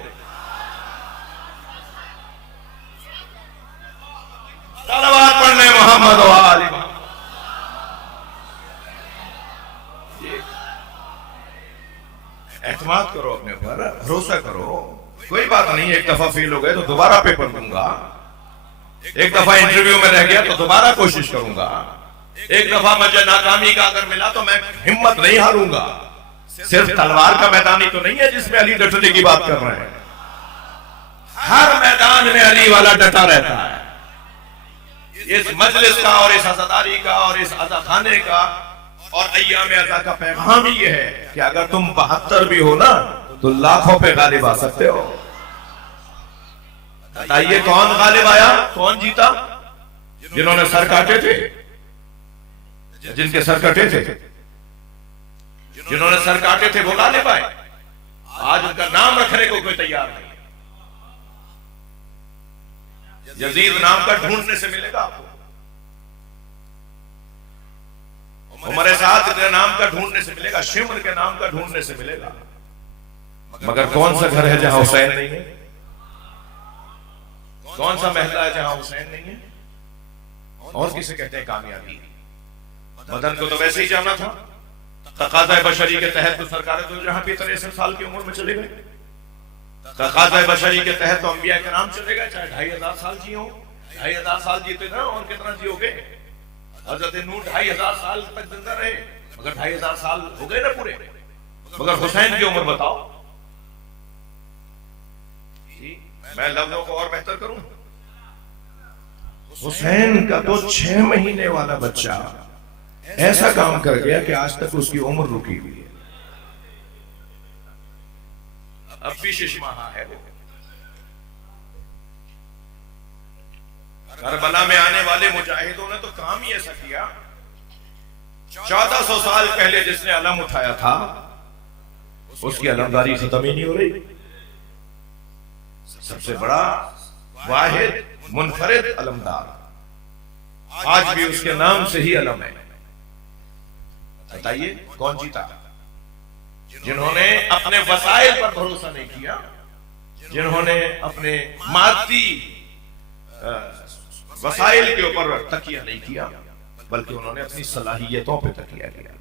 صلوات پڑھنے محمد و آل محمد۔ اعتماد کرو اپنے اوپر، بھروسہ کرو، کوئی بات نہیں، ایک دفعہ فیل ہو گئے تو دوبارہ پیپر دوں گا، ایک دفعہ انٹرویو میں رہ گیا تو دوبارہ کوشش کروں گا، ایک دفعہ مجھے ناکامی کا اگر ملا تو میں ہمت نہیں ہاروں گا۔ صرف تلوار کا میدان ہی تو نہیں ہے جس میں علی ڈٹنے کی بات کر رہے ہیں، ہر میدان میں علی والا ڈٹا رہتا ہے۔ اس مجلس کا اور اس عزاداری کا اور اس عزا خانے کا اور ایام عزا کا پیغام ہی یہ ہے کہ اگر تم 72 بھی ہو نا تو لاکھوں پہ غالب آ سکتے ہو۔ بتائیے کون غالب آیا، کون جیتا؟ جنہوں نے سر کاٹے تھے، جن کے سر کٹے تھے، جنہوں نے سر کاٹے تھے وہ غالب آئے۔ آج ان کا نام رکھنے کو کوئی تیار نہیں۔ یزید نام کا ڈھونڈنے سے ملے گا آپ کو، عمر سعد کے نام کا ڈھونڈنے سے ملے گا، شمر کے نام کا ڈھونڈنے سے ملے گا، مگر کون سا گھر ہے جہاں حسین نہیں ہے؟ کون سا محلہ ہے جہاں حسین نہیں ہے؟ اور کسے کہتے ہیں کامیابی؟ مدن کو تو ویسے ہی جانا تھا، تقاضۂ بشری کے تحت تو سرکار تو جہاں بھی 63 سال کی عمر میں چلے گئے، تقاضۂ بشری کے تحت تو انبیاء کرام چلے گئے، چاہے 2500 سال جی ہوں، 2500 سال جیتے نا، اور کتنا جیو گے؟ حضرت نوح 2500 سال تک زندہ رہے، مگر 2500 سال ہو گئے نا پورے، مگر حسین کی عمر بتاؤ۔ میں لفظوں کو اور بہتر کروں، حسین کا تو 6 مہینے والا بچہ ایسا کام کر گیا کہ آج تک اس کی عمر رکی ہوئی ہے، اب بھی 6 ماہ ہے وہ۔ کربلا میں آنے والے مجاہدوں نے تو کام ہی ایسا کیا، 1400 سال پہلے جس نے علم اٹھایا تھا اس کی علمداری ختم ہی نہیں ہو رہی. سب سے بڑا واحد منفرد علمدار آج بھی اس کے نام سے ہی علم ہے. بتائیے کون جیتا؟ جنہوں نے اپنے وسائل پر بھروسہ نہیں کیا، جنہوں نے اپنے مادی وسائل کے اوپر تکیہ نہیں کیا، بلکہ انہوں نے اپنی صلاحیتوں پہ تکیہ کیا.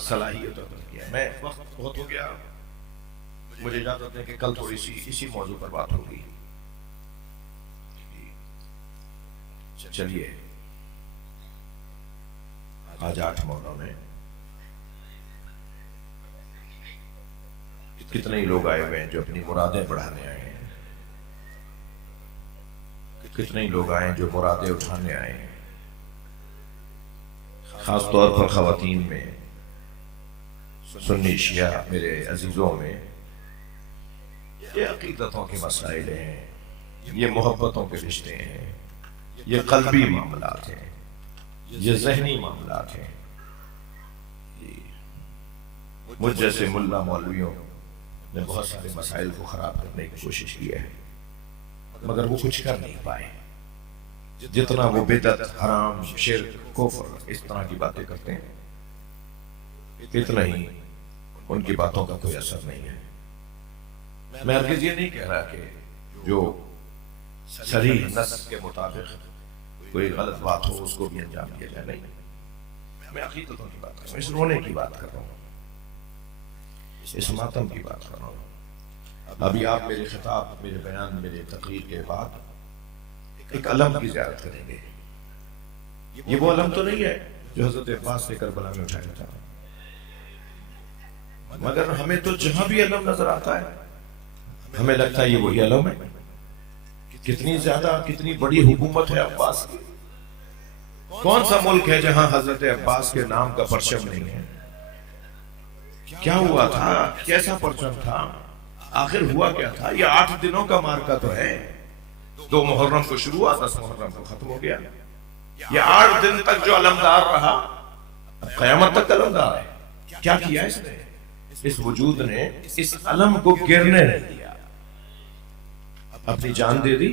صلاحیتوں پہ تکیہ. میں وقت بہت ہو گیا، مجھے اجازت دیں کہ کل تھوڑی سی اسی موضوع پر بات ہوگی. چلیے آج 8 محرم میں کتنے ہی لوگ آئے ہوئے ہیں جو اپنی مرادیں بڑھانے آئے ہیں، کتنے ہی لوگ آئے ہیں جو مرادیں اٹھانے آئے ہیں. خاص طور پر خواتین میں، سنی شیعہ میرے عزیزوں میں، یہ عقیدتوں کے مسائل ہیں، یہ محبتوں کے رشتے ہیں، یہ قلبی معاملات ہیں، یہ ذہنی معاملات ہیں. مجھ جیسے ملا مولویوں نے بہت سارے مسائل کو خراب کرنے کی کوشش کی ہے، مگر وہ کچھ کر نہیں پائے. جتنا وہ بدعت، حرام، شرک، کفر اس طرح کی باتیں کرتے ہیں، اتنا ہی ان کی باتوں کا کوئی اثر نہیں ہے. میں ہرگز یہ نہیں کہہ رہا کہ جو صریح نص کے مطابق کوئی غلط بات ہو اس کو بھی انجام دیا جائے، نہیں. میں عقیدتوں کی بات کر رہا ہوں، اس رونے کی بات کر رہا ہوں، اس ماتم کی بات کر رہا ہوں. ابھی آپ میرے خطاب، میرے بیان، میرے تقریر کے بعد ایک علم کی زیارت کریں گے. یہ وہ علم تو نہیں ہے جو حضرت عباس نے کربلا میں اٹھایا تھا، مگر ہمیں تو جہاں بھی علم نظر آتا ہے ہمیں لگتا ہے یہ وہی علم ہے. کتنی زیادہ، کتنی بڑی حکومت ہے عباس کی. کون سا ملک ہے جہاں حضرت عباس کے نام کا پرچم نہیں ہے؟ کیا ہوا تھا؟ کیسا پرچم تھا؟ آخر ہوا کیا تھا؟ یہ 8 دنوں کا مارکا تو ہے. 2 محرم کو شروع ہوا، 10 محرم کو ختم ہو گیا. یہ 8 دن تک جو علمدار رہا اب قیامت تک علمدار ہے. کیا کیا اس نے؟ اس وجود نے اس علم کو گرنے نہیں دیا. اپنی جان دے دی،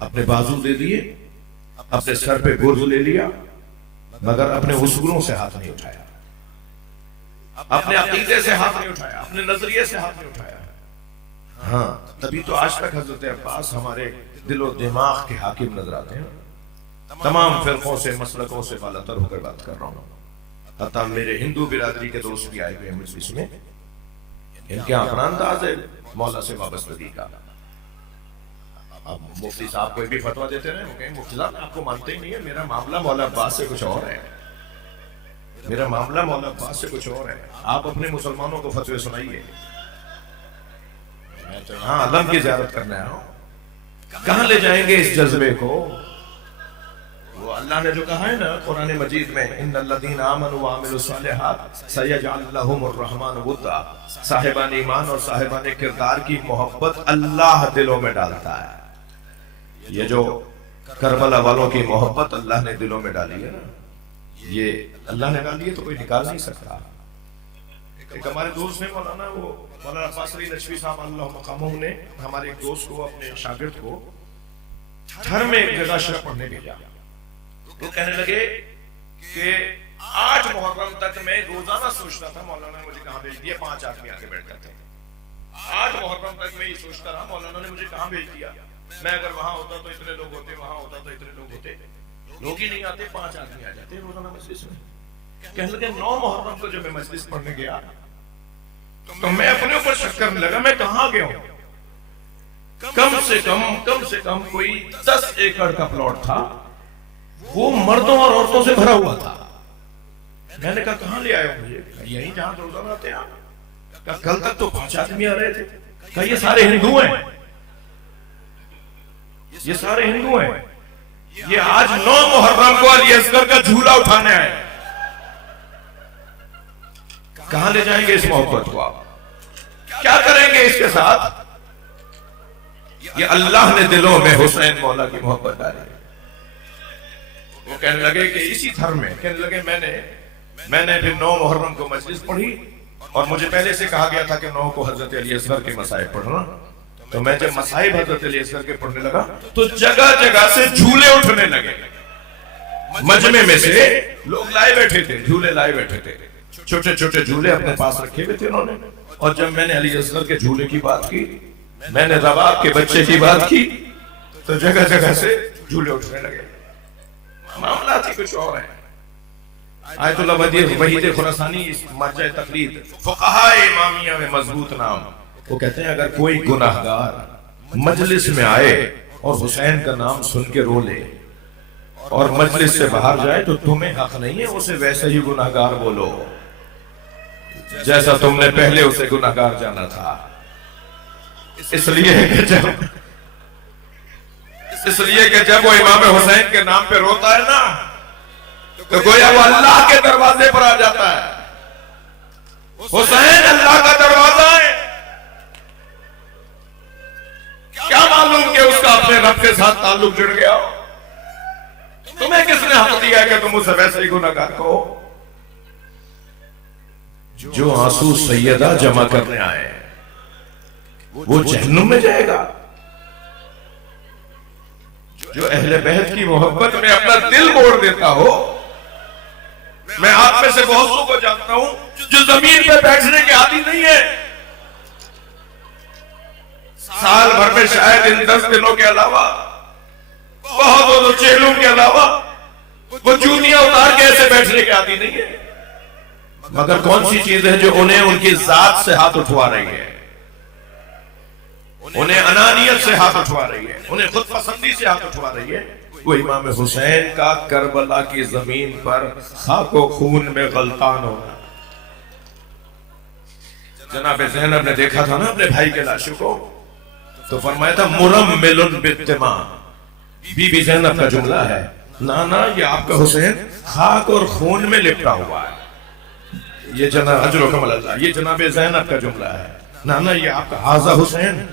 اپنے بازو دے دیے، اپنے سر پہ گرز لے لیا، مگر اپنے اصولوں سے ہاتھ نہیں اٹھایا، اپنے عقیدے سے ہاتھ نہیں اٹھایا، اپنے نظریے سے ہاتھ نہیں اٹھایا. ہاں تبھی تو آج تک حضرت عباس ہمارے دل و دماغ کے حاکم نظر آتے ہیں. تمام فرقوں سے، مسلکوں سے بالاتر ہو کر بات کر رہا ہوں. حتیٰ میرے ہندو برادری کے دوست بھی آئے ہوئے ہیں مجلس میں، ان کے اپنا انداز ہے مولا سے وابستگی کا. اب مفتی صاحب کوئی بھی فتویٰ دیتے رہے، وہ کہیں مفتی صاحب آپ کو مانتے ہی نہیں ہے، میرا معاملہ مولا عباس سے کچھ اور ہے، میرا معاملہ مولا عباس سے کچھ اور ہے. آپ اپنے مسلمانوں کو فتوے سنائیے. ہاں علم کی زیارت کرنے آیا ہوں. کہاں لے جائیں گے اس جذبے کو؟ وہ اللہ نے جو کہا ہے نا قرآن مجید میں، ان الذین آمنوا وعملوا الصالحات سیجعل لهم الرحمن ودا. صاحبان ایمان اور صاحبان کردار کی محبت اللہ دلوں میں ڈالتا ہے. یہ جو کربلا والوں کی محبت اللہ نے دلوں میں ڈالی ہے نا، یہ اللہ نے ڈالی ہے تو کوئی نکال نہیں سکتا. ایک ہمارے دوست نے مولانا، وہ مولانا عباس علی نشوی صاحب اللہ مقامہ نے ہمارے ایک دوست کو، اپنے شاگرد کو گھر میں ایک جگہ شرح پڑھنے بھیجا. وہ کہنے لگے کہ 8 محرم تک میں روزانہ سوچتا تھا مولانا نے مجھے کہاں بھیج دیا. 5 آدمی آ کے بیٹھ جاتے ہیں. 8 محرم تک میں یہ سوچتا رہا مولانا نے مجھے کہاں بھیج دیا. میں اگر وہاں ہوتا تو اتنے لوگ ہوتے، وہاں ہوتا تو اتنے لوگ ہوتے. لوگ ہی نہیں آتے، 5 آدمی آ جاتے روزانہ مجلس میں. کہنے لگے 9 محرم کو جب میں مجلس پڑھنے گیا تو میں اپنے اوپر شک کرنے لگا میں کہاں گیا ہوں. کم سے کم کوئی 10 ایکڑ کا پلاٹ تھا، وہ مردوں اور عورتوں سے بھرا ہوا تھا. میں نے کہا کہاں لے آئے ہو مجھے؟ یہیں جہاں روزانہ آتے ہیں. کہا کل تک تو 5 آدمی آ رہے تھے. کہا یہ سارے ہندو ہیں، یہ سارے ہندو ہیں. یہ آج 9 محرم کو علی اصغر کا جھولا اٹھانے آئے. کہاں لے جائیں گے اس محبت کو؟ آپ کیا کریں گے اس کے ساتھ؟ یہ اللہ نے دلوں میں حسین مولا کی محبت ڈالی. وہ کہنے لگے کہ اسی تھر میں کہنے لگے میں نے پھر 9 محرم کو مجلس پڑھی اور مجھے پہلے سے کہا گیا تھا کہ 9 کو حضرت علی اصغر کے مصائب پڑھنا. تو میں جب مصائب حضرت علی اصغر کے پڑھنے لگا تو جگہ جگہ سے جھولے اٹھنے لگے. مجمع میں سے لوگ لائے بیٹھے تھے, جھولے لائے بیٹھے تھے, چھوٹے چھوٹے جھولے اپنے پاس رکھے ہوئے تھے انہوں نے. اور جب میں نے علی اصغر کے جھولے کی بات کی, میں نے رباب کے بچے کی بات کی, تو جگہ جگہ سے جھولے اٹھنے لگے. معاملات ہی کچھ اور ہیں. آیت اللہ وحید خراسانی مرجع تقلید فقہاء امامیہ میں مضبوط نام. وہ کہتے ہیں اگر کوئی گناہگار مجلس میں آئے اور حسین کا نام سن کے رو لے اور مجلس سے باہر جائے تو تمہیں حق نہیں ہے اسے ویسے ہی گناہگار بولو جیسا تم نے پہلے اسے گناہگار جانا تھا. اس لیے کہ جب وہ امام حسین کے نام پہ روتا ہے نا تو گویا وہ اللہ کے دروازے پر آ جاتا ہے. حسین اللہ کا دروازہ ہے. کیا معلوم کہ اس کا اپنے رب کے ساتھ تعلق جڑ گیا ہو. تمہیں کس نے حق دیا ہے کہ تم اسے ویسے ہی گناہگار کہو. جو آنسو سیدہ جمع کرنے آئے وہ جہنم میں جائے گا. جو اہل بیت کی محبت میں اپنا دل موڑ دیتا ہو. میں آپ میں سے بہتوں کو جانتا ہوں جو زمین پہ بیٹھنے کے عادی نہیں ہے. سال بھر میں شاید ان 10 دنوں کے علاوہ بہت چہلوں کے علاوہ وہ جوتیاں اتار کے ایسے بیٹھنے کے عادی نہیں ہے. مگر کون سی چیز ہے جو انہیں ان کی ذات سے ہاتھ اٹھوا رہی ہے, انہیں انانیت سے ہاتھ اٹھوا رہی ہے, انہیں خود پسندی سے ہاتھ اٹھوا رہی ہے؟ وہ امام حسین کا کربلا کی زمین پر خاک و خون میں غلطان ہونا. جناب زینب نے دیکھا تھا نا اپنے بھائی کے لاشوں کو تو فرمایا تھا مرمل بالدماء. بی بی زینب کا جملہ ہے, نانا یہ آپ کا حسین خاک اور خون میں لپٹا ہوا ہے. یہ جناب اجرکم اللہ, یہ جناب زینب کا جملہ ہے, نانا یہ آپ کا حاضر حسین,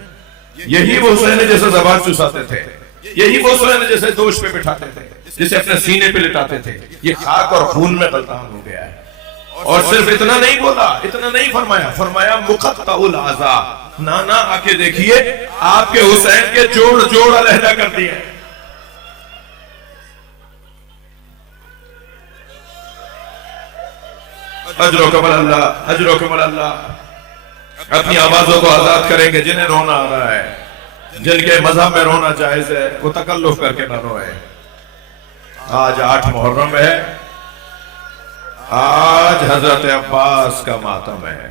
یہی وہ حسین ہے جیسے زبان چوساتے تھے, یہی وہ حسین ہے جیسے دوش پہ بٹھاتے تھے, جسے اپنے سینے پہ لٹاتے تھے. یہ خاک اور خون میں غلطان ہو گیا ہے. اور صرف اتنا نہیں بولا, اتنا نہیں فرمایا مقطع الاعضاء. نانا آ کے دیکھیے آپ کے حسین کے جوڑ علیحدہ کر دیے. اجرکم اللہ, اجرکم اللہ. اپنی آوازوں کو آزاد کریں گے. جنہیں رونا آ رہا ہے, جن کے مذہب میں رونا جائز ہے, وہ تکلف کر کے نہ روئے. آج 8 محرم ہے, آج حضرت عباس کا ماتم ہے.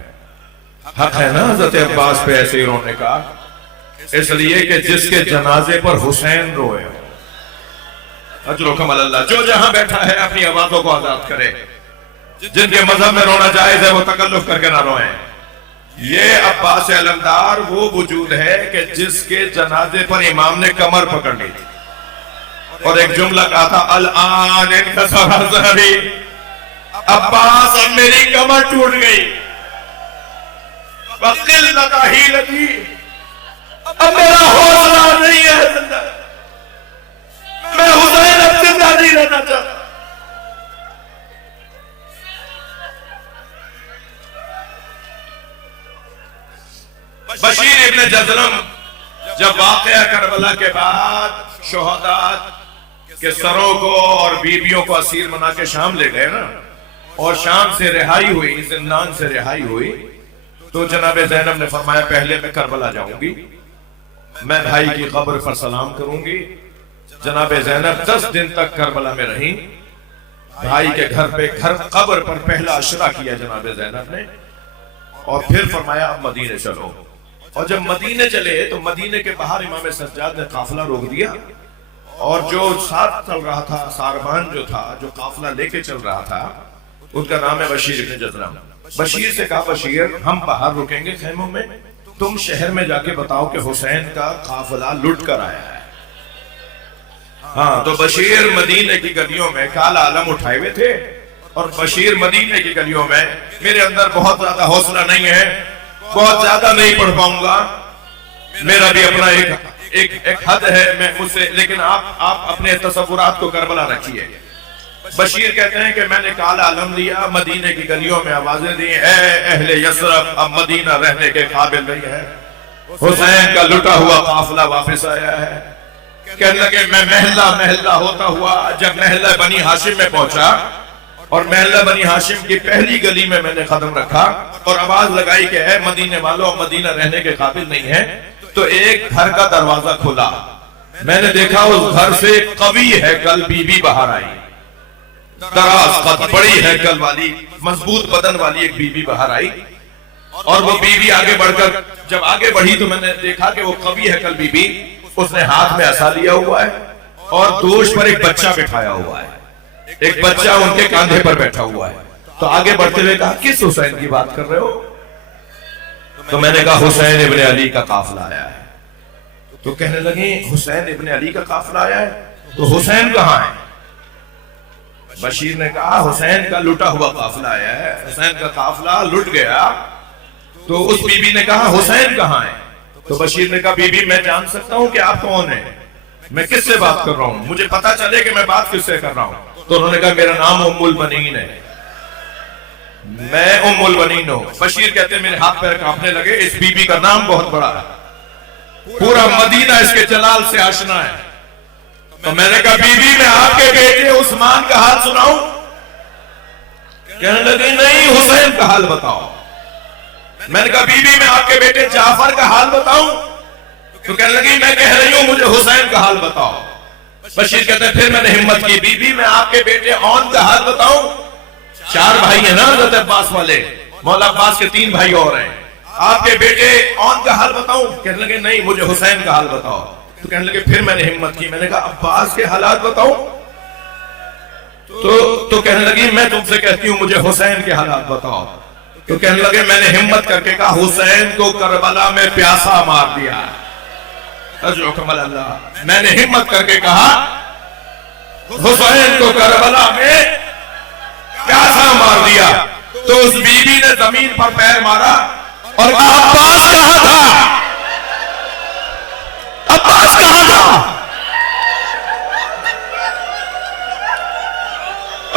حق ہے نا حضرت عباس پہ ایسے ہی رونے کا, اس لیے کہ جس کے جنازے پر حسین روئے. اجرکم اللہ. جو جہاں بیٹھا ہے اپنی آوازوں کو آزاد کرے. جن کے مذہب میں رونا جائز ہے وہ تکلف کر کے نہ روئیں. یہ عباس علمدار وہ وجود ہے کہ جس کے جنازے پر امام نے کمر پکڑ لی تھی اور ایک جملہ کہا تھا, الان انکسر ظہری. عباس اب میری کمر ٹوٹ گئی. وقلت حیلتی, اب میرا حوصلہ نہیں ہے زندہ, میں حسین اب زندہ نہیں رہنا چاہتا. بشیر ابن جزلم جب واقعہ کربلا کے بعد شہداء کے سروں کو اور بیویوں کو اسیر بنا کے شام لے گئے نا, اور شام سے رہائی ہوئی, زندان سے رہائی ہوئی, تو جناب زینب نے فرمایا پہلے میں کربلا جاؤں گی, میں بھائی کی قبر پر سلام کروں گی. جناب زینب 10 دن تک کربلا میں رہی. بھائی کے قبر پر پہلا اشرا کیا جناب زینب نے, اور پھر فرمایا اب مدینے چلو. اور جب مدینے چلے تو مدینے کے باہر امام سجاد نے قافلہ روک دیا, اور جو ساتھ چل رہا تھا, ساربان جو تھا, جو قافلہ لے کے چل رہا تھا, ان کا نام ہے بشیر ابن جزلم. بشیر سے کہا, بشیر ہم باہر رکیں گے خیموں میں, تم شہر میں جا کے بتاؤ کہ حسین کا قافلہ لٹ کر آیا ہے. ہاں, تو بشیر مدینے کی گلیوں میں کالا علم اٹھائے ہوئے تھے, اور بشیر مدینے کی گلیوں میں, میرے اندر بہت زیادہ حوصلہ نہیں ہے, بہت زیادہ نہیں پڑھ پاؤں گا, میرا بھی اپنا ایک حد ہے میں مجھ سے، لیکن آپ اپنے تصورات کو کربلا رکھیے۔ بشیر کہتے ہیں کہ میں نے کالا علم لیا، مدینے کی گلیوں میں آوازیں دی، اے اہل یثرب اب مدینہ رہنے کے قابل نہیں ہے۔ حسین کا لٹا ہوا قافلہ واپس آیا ہے۔ کہنے لگے میں محلہ محلہ ہوتا ہوا جب محلہ بنی ہاشم میں پہنچا، اور محلہ بنی ہاشم کی پہلی گلی میں میں نے قدم رکھا اور آواز لگائی کہ اے مدینے والوں مدینہ رہنے کے قابل نہیں ہے، تو ایک گھر کا دروازہ کھلا، میں نے دیکھا اس گھر سے قوی ہیکل بی بی باہر آئی، دراز قد بڑی ہیکل والی مضبوط بدن والی ایک بی بی باہر آئی، اور وہ بی بی آگے بڑھ کر جب آگے بڑھی تو میں نے دیکھا کہ وہ قوی ہیکل بی بی اس نے ہاتھ میں عصا لیا ہوا ہے اور دوش پر ایک بچہ بٹھایا ہوا ہے، ایک بچہ ان کے کاندھے پر بیٹھا ہوا ہے۔ تو آگے بڑھتے ہوئے کہا کس حسین کی بات کر رہے ہو؟ تو میں نے کہا حسین ابن علی کا قافلہ آیا ہے۔ تو کہنے لگے حسین ابن علی کا قافلہ آیا ہے، تو حسین کہاں ہے؟ بشیر نے کہا حسین کا لٹا ہوا قافلہ آیا ہے، حسین کا قافلہ لٹ گیا۔ تو اس بی بی نے کہا حسین کہاں ہے؟ تو بشیر نے کہا بی بی میں جان سکتا ہوں کہ آپ کون ہیں، میں کس سے بات کر رہا ہوں، مجھے پتا چلے کہ میں بات کس سے کر رہا ہوں۔ تو انہوں نے کہا میرا نام ام البنین ہے، میں ام البنین ہوں۔ بشیر کہتے ہیں میرے ہاتھ پیر کانپنے لگے، اس بی بی کا نام بہت بڑا ہے، پورا مدینہ اس کے جلال سے آشنا ہے۔ تو میں نے کہا بی بی میں آپ کے بیٹے عثمان کا حال سناؤں؟ کہنے لگے نہیں حسین کا حال بتاؤ۔ میں نے کہا بی بی میں آپ کے بیٹے جعفر کا حال بتاؤں؟ تو کہنے لگی میں کہہ رہی ہوں مجھے حسین کا حال بتاؤ۔ بشیر کہتے ہیں پھر میں نے ہمت کی، بی بی میں آپ کے بیٹے اون کا حال بتاؤں؟ 4 بھائی ہیں نا حضرت عباس والے، مولا عباس کے 3 بھائی اور ہیں، آپ کے بیٹے اون کا حال بتاؤں؟ کہنے لگے نہیں مجھے حسین کا حال بتاؤ۔ تو کہنے لگے پھر میں نے ہمت کی، میں نے کہا عباس کے حالات بتاؤں؟ تو کہنے لگی میں تم سے کہتی ہوں مجھے حسین کے حالات بتاؤ۔ تو کہنے لگے میں نے ہمت کر کے کہا حسین کو کربلا میں پیاسا مار دیا۔ اجرکم اللہ، میں نے ہمت کر کے کہا حسین کو کربلا میں پیاسا مار دیا۔ تو اس بی بی نے زمین پر پیر مارا اور عباس کہاں تھا؟ عباس کہاں تھا؟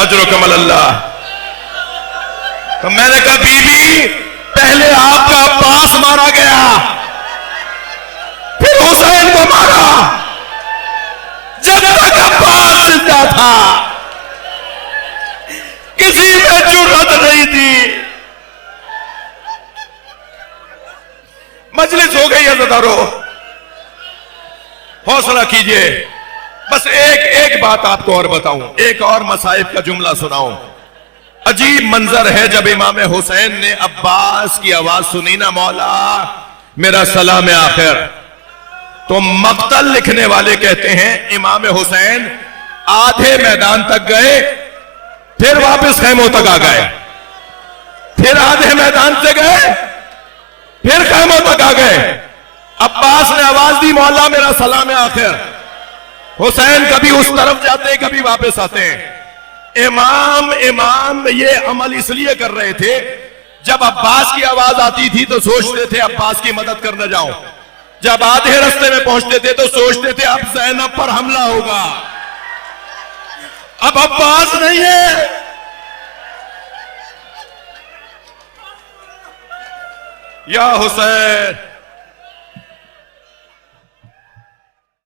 اجرکم اللہ۔ تو میں نے کہا بی بی پہلے آپ کا عباس مارا گیا، پھر حسین کو مارا، جب تک عباس زندہ تھا کسی میں جرأت نہیں تھی۔ مجلس ہو گئی عزتدارو، حوصلہ کیجئے، بس ایک بات آپ کو اور بتاؤں، ایک اور مصائب کا جملہ سناؤں۔ عجیب منظر ہے جب امام حسین نے عباس کی آواز سنی نا مولا میرا سلام آخر، تو مقتل لکھنے والے کہتے ہیں امام حسین آدھے میدان تک گئے، پھر واپس خیموں تک آ گئے، پھر آدھے میدان سے گئے، پھر خیموں تک آ گئے۔ عباس نے آواز دی مولا میرا سلام آخر، حسین کبھی اس طرف جاتے کبھی واپس آتے ہیں۔ امام یہ عمل اس لیے کر رہے تھے جب عباس کی آواز آتی تھی تو سوچتے تھے عباس کی مدد کرنے جاؤں، جب آدھے رستے میں پہنچتے تھے تو سوچتے تھے اب زینب پر حملہ ہوگا، اب عباس نہیں ہے۔ یا حسین